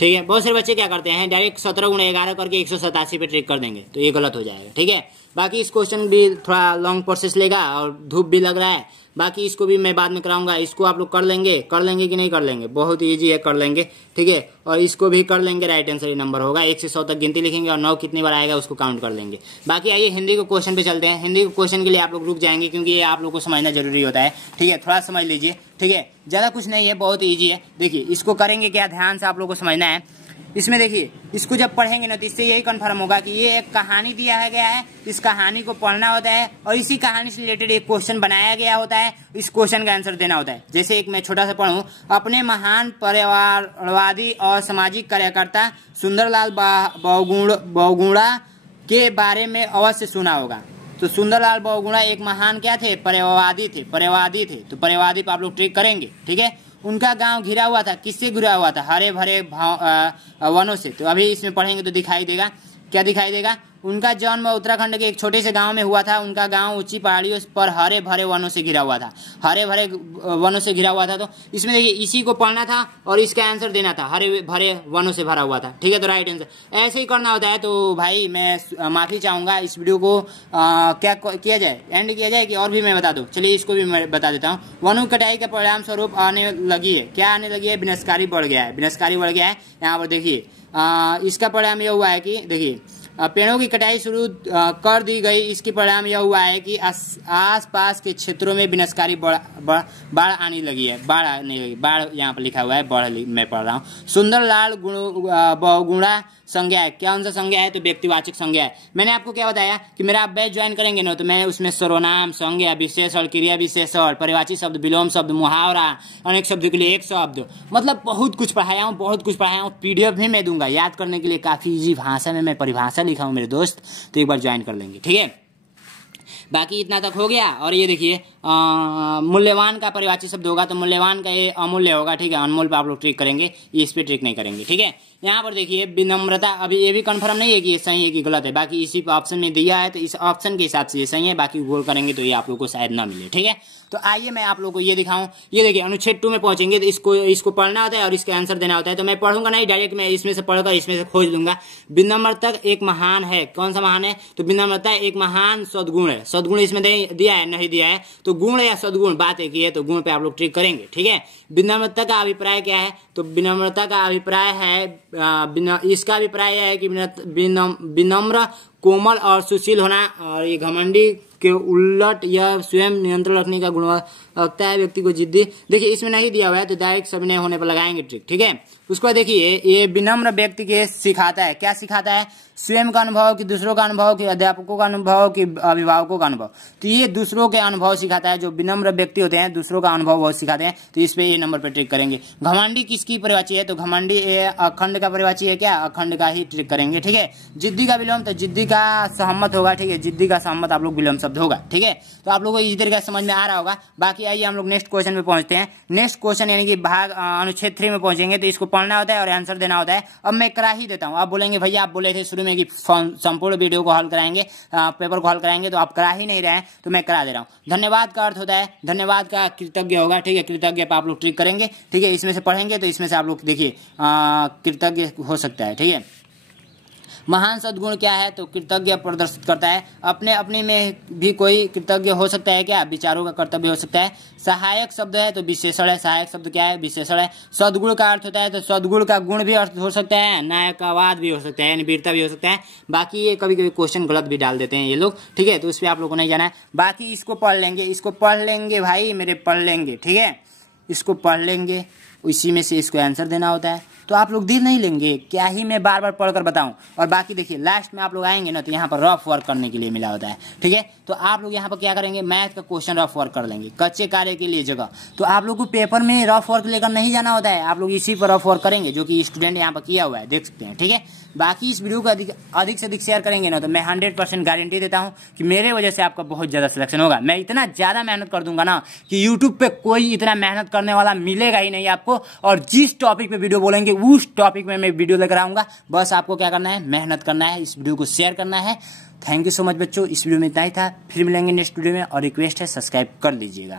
ठीक है। बहुत सारे बच्चे क्या करते हैं, डायरेक्ट 17 गुणे 11 करके 187 पे ट्रिक कर देंगे, तो ये गलत हो जाएगा, ठीक है। बाकी इस क्वेश्चन भी थोड़ा लॉन्ग प्रोसेस लेगा और धूप भी लग रहा है, बाकी इसको भी मैं बाद में कराऊंगा। इसको आप लोग कर लेंगे कि नहीं कर लेंगे, बहुत ईजी है, कर लेंगे, ठीक है। और इसको भी कर लेंगे, राइट आंसर ये नंबर होगा, 1 से 100 तक गिनती लिखेंगे और 9 कितनी बार आएगा उसको काउंट कर लेंगे। बाकी आइए हिंदी को क्वेश्चन पे चलते हैं। हिंदी को क्वेश्चन के लिए आप लोग रुक जाएंगे क्योंकि ये आप लोग को समझना जरूरी होता है, ठीक है, थोड़ा समझ लीजिए, ठीक है, ज्यादा कुछ नहीं है, बहुत ईजी है। देखिए इसको करेंगे क्या, ध्यान से आप लोग को समझना है। इसमें देखिए, इसको जब पढ़ेंगे ना तो इससे यही कंफर्म होगा कि ये एक कहानी दिया गया है, इस कहानी को पढ़ना होता है और इसी कहानी से रिलेटेड एक क्वेश्चन बनाया गया होता है, इस क्वेश्चन का आंसर देना होता है। जैसे एक मैं छोटा सा पढ़ूं, अपने महान परिवारवादी और सामाजिक कार्यकर्ता सुंदरलाल बहुगुणा के बारे में अवश्य सुना होगा। तो सुंदरलाल बहुगुणा एक महान क्या थे, परिवारवादी थे। तो परिवारवादी पर आप लोग ट्रिक करेंगे, ठीक है। उनका गांव घिरा हुआ था, किससे घिरा हुआ था, हरे भरे वनों से। तो अभी इसमें पढ़ेंगे तो दिखाई देगा, क्या दिखाई देगा, उनका जन्म उत्तराखंड के एक छोटे से गांव में हुआ था। उनका गांव ऊंची पहाड़ियों पर हरे भरे वनों से घिरा हुआ था, हरे भरे वनों से घिरा हुआ था। तो इसमें देखिए इसी को पढ़ना था और इसका आंसर देना था, हरे भरे वनों से भरा हुआ था, ठीक है। तो राइट आंसर ऐसे ही करना होता है। तो भाई मैं माफी चाहूंगा, इस वीडियो को क्या किया जाए, एंड किया जाए कि और भी मैं बता दूं। चलिए इसको भी मैं बता देता हूँ। वनों कटाई के परिणाम स्वरूप आने लगी है, क्या आने लगी है, विनाशकारी बढ़ गया है, विनाशकारी बढ़ गया है। यहाँ पर देखिए इसका परिणाम यह हुआ है कि देखिए पेड़ों की कटाई शुरू कर दी गई। इसके परिणाम यह हुआ है कि आस पास के क्षेत्रों में विनाशकारी बाढ़ आने लगी है, बाढ़ आने लगी, बाढ़ यहाँ पर लिखा हुआ है, बाढ़ मैं पढ़ रहा हूँ। सुंदरलाल बहुगुणा संज्ञा है, क्या उनसे संज्ञा है, तो व्यक्तिवाचक संज्ञा है। मैंने आपको क्या बताया कि मेरा आप बैच ज्वाइन करेंगे ना तो मैं उसमें सर्वनाम, संज्ञा, विशेषण, क्रिया विशेषण, परिवाची शब्द, विलोम शब्द, मुहावरा, अनेक शब्द के लिए एक शब्द, मतलब बहुत कुछ पढ़ाया हूँ। PDF भी मैं दूंगा, याद करने के लिए काफी इजी भाषा में मैं परिभाषा लिखा हूँ मेरे दोस्त, तो एक बार ज्वाइन कर लेंगे, ठीक है। बाकी इतना तक हो गया। और ये देखिए मूल्यवान का परिवाची शब्द होगा, तो मूल्यवान का ये अमूल्य होगा, ठीक है। अनमोल पे आप लोग ट्रिक करेंगे, इस पे ट्रिक नहीं करेंगे, ठीक है। यहाँ पर देखिए विनम्रता, अभी ये भी कंफर्म नहीं है कि ये सही है कि गलत है, बाकी इसी ऑप्शन में दिया है तो इस ऑप्शन के हिसाब से ये सही है, बाकी गोल करेंगे तो ये आप लोग को शायद ना मिले, ठीक है। तो आइए मैं आप लोग को ये दिखाऊं। ये देखिए अनुच्छेद 2 में पहुंचेंगे तो इसको पढ़ना होता है और इसका आंसर देना होता है। तो मैं पढ़ूंगा नहीं, डायरेक्ट मैं इसमें से पढ़कर इसमें से खोज लूंगा। विनम्रता एक महान है, कौन सा महान है, तो विनम्रता एक महान सद्गुण है। सद्गुण इसमें दिया है, नहीं दिया है, तो गुण या सद्गुण बात एक ही है, तो गुण पे आप लोग ट्रिक करेंगे, ठीक है। विनम्रता का अभिप्राय क्या है, तो विनम्रता का अभिप्राय है, इसका अभिप्राय है कि विनम्र, कोमल और सुशील होना, और ये घमंडी के उलट यह स्वयं नियंत्रण रखने का गुण रखता है। व्यक्ति को जिद्दी, देखिए इसमें नहीं दिया हुआ है तो डायरेक्ट सविनय होने पर लगाएंगे ट्रिक, ठीक है। उसको देखिए, ये विनम्र व्यक्ति के सिखाता है, क्या सिखाता है? स्वयं का अनुभव, कि दूसरों का अनुभव, कि अध्यापकों का अनुभव, कि अभिभावकों का अनुभव। तो ये दूसरों के अनुभव सिखाता है। जो विनम्र व्यक्ति होते हैं दूसरों का अनुभव बहुत सिखाते हैं, तो इस पे ये नंबर पे ट्रिक करेंगे। घमंडी किसकी परिवाची है? तो घमंडी अखंड का परिवाची है, क्या? अखंड का ही ट्रिक करेंगे, ठीक है। जिद्दी का विलोम, तो जिद्दी का सहमत होगा, ठीक है। जिद्दी का सहमत आप लोग विलोम शब्द होगा, ठीक है। तो आप लोगों को इसी तरीके से समझ में आ रहा होगा। बाकी आइए हम लोग नेक्स्ट क्वेश्चन पे पहुंचते हैं। नेक्स्ट क्वेश्चन यानी कि भाग अनुच्छेद 3 में पहुंचेंगे, तो इसको पढ़ना होता है और आंसर देना होता है। अब मैं करा ही देता हूँ। आप बोलेंगे भैया आप बोले थे शुरू में कि संपूर्ण वीडियो को हल कराएंगे, पेपर को हल कराएंगे, तो आप करा ही नहीं रहे हैं, तो मैं करा दे रहा हूँ। धन्यवाद का अर्थ होता है, धन्यवाद का कृतज्ञ होगा, ठीक है। कृतज्ञ पे आप लोग ट्रिक करेंगे, ठीक है। इसमें से पढ़ेंगे तो इसमें से आप लोग देखिए कृतज्ञ हो सकता है, ठीक है। महान सद्गुण क्या है? तो कृतज्ञ प्रदर्शित करता है। अपने अपने में भी कोई कृतज्ञ हो सकता है, क्या? विचारों का कर्तव्य हो सकता है। सहायक शब्द है तो विशेषण है। सहायक शब्द क्या है? विशेषण है। सद्गुण का अर्थ होता है, तो सद्गुण का गुण भी अर्थ हो सकता है, नायकवाद भी हो सकता है, यानी वीरता भी हो सकता है। बाकी ये कभी कभी क्वेश्चन गलत भी डाल देते हैं ये लोग, ठीक है। तो उस पर आप लोगों को नहीं जाना है। बाकी इसको पढ़ लेंगे, इसको पढ़ लेंगे भाई मेरे, पढ़ लेंगे, ठीक है। इसको पढ़ लेंगे, इसी में से इसको आंसर देना होता है। तो आप लोग दिल नहीं लेंगे, क्या ही मैं बार बार पढ़कर बताऊं। और बाकी देखिए लास्ट में आप लोग आएंगे ना, तो यहाँ पर रफ वर्क करने के लिए मिला होता है, ठीक है। तो आप लोग यहाँ पर क्या करेंगे? मैथ का क्वेश्चन रफ वर्क कर लेंगे, कच्चे कार्य के लिए जगह। तो आप लोग को पेपर में रफ वर्क लेकर नहीं जाना होता है, आप लोग इसी पर रफ वर्क करेंगे, जो कि स्टूडेंट यहाँ पर किया हुआ है, देख सकते हैं, ठीक है। बाकी इस वीडियो को अधिक से अधिक शेयर करेंगे ना, तो मैं 100% गारंटी देता हूँ कि मेरे वजह से आपका बहुत ज्यादा सिलेक्शन होगा। मैं इतना ज्यादा मेहनत कर दूंगा ना कि यूट्यूब पे कोई इतना मेहनत करने वाला मिलेगा ही नहीं आपको। और जिस टॉपिक पे वीडियो बोलेंगे उस टॉपिक में मैं वीडियो लेकर आऊंगा। बस आपको क्या करना है? मेहनत करना है, इस वीडियो को शेयर करना है। थैंक यू सो मच बच्चों, इस वीडियो में इतना ही था। फिर मिलेंगे नेक्स्ट वीडियो में, और रिक्वेस्ट है सब्सक्राइब कर लीजिएगा।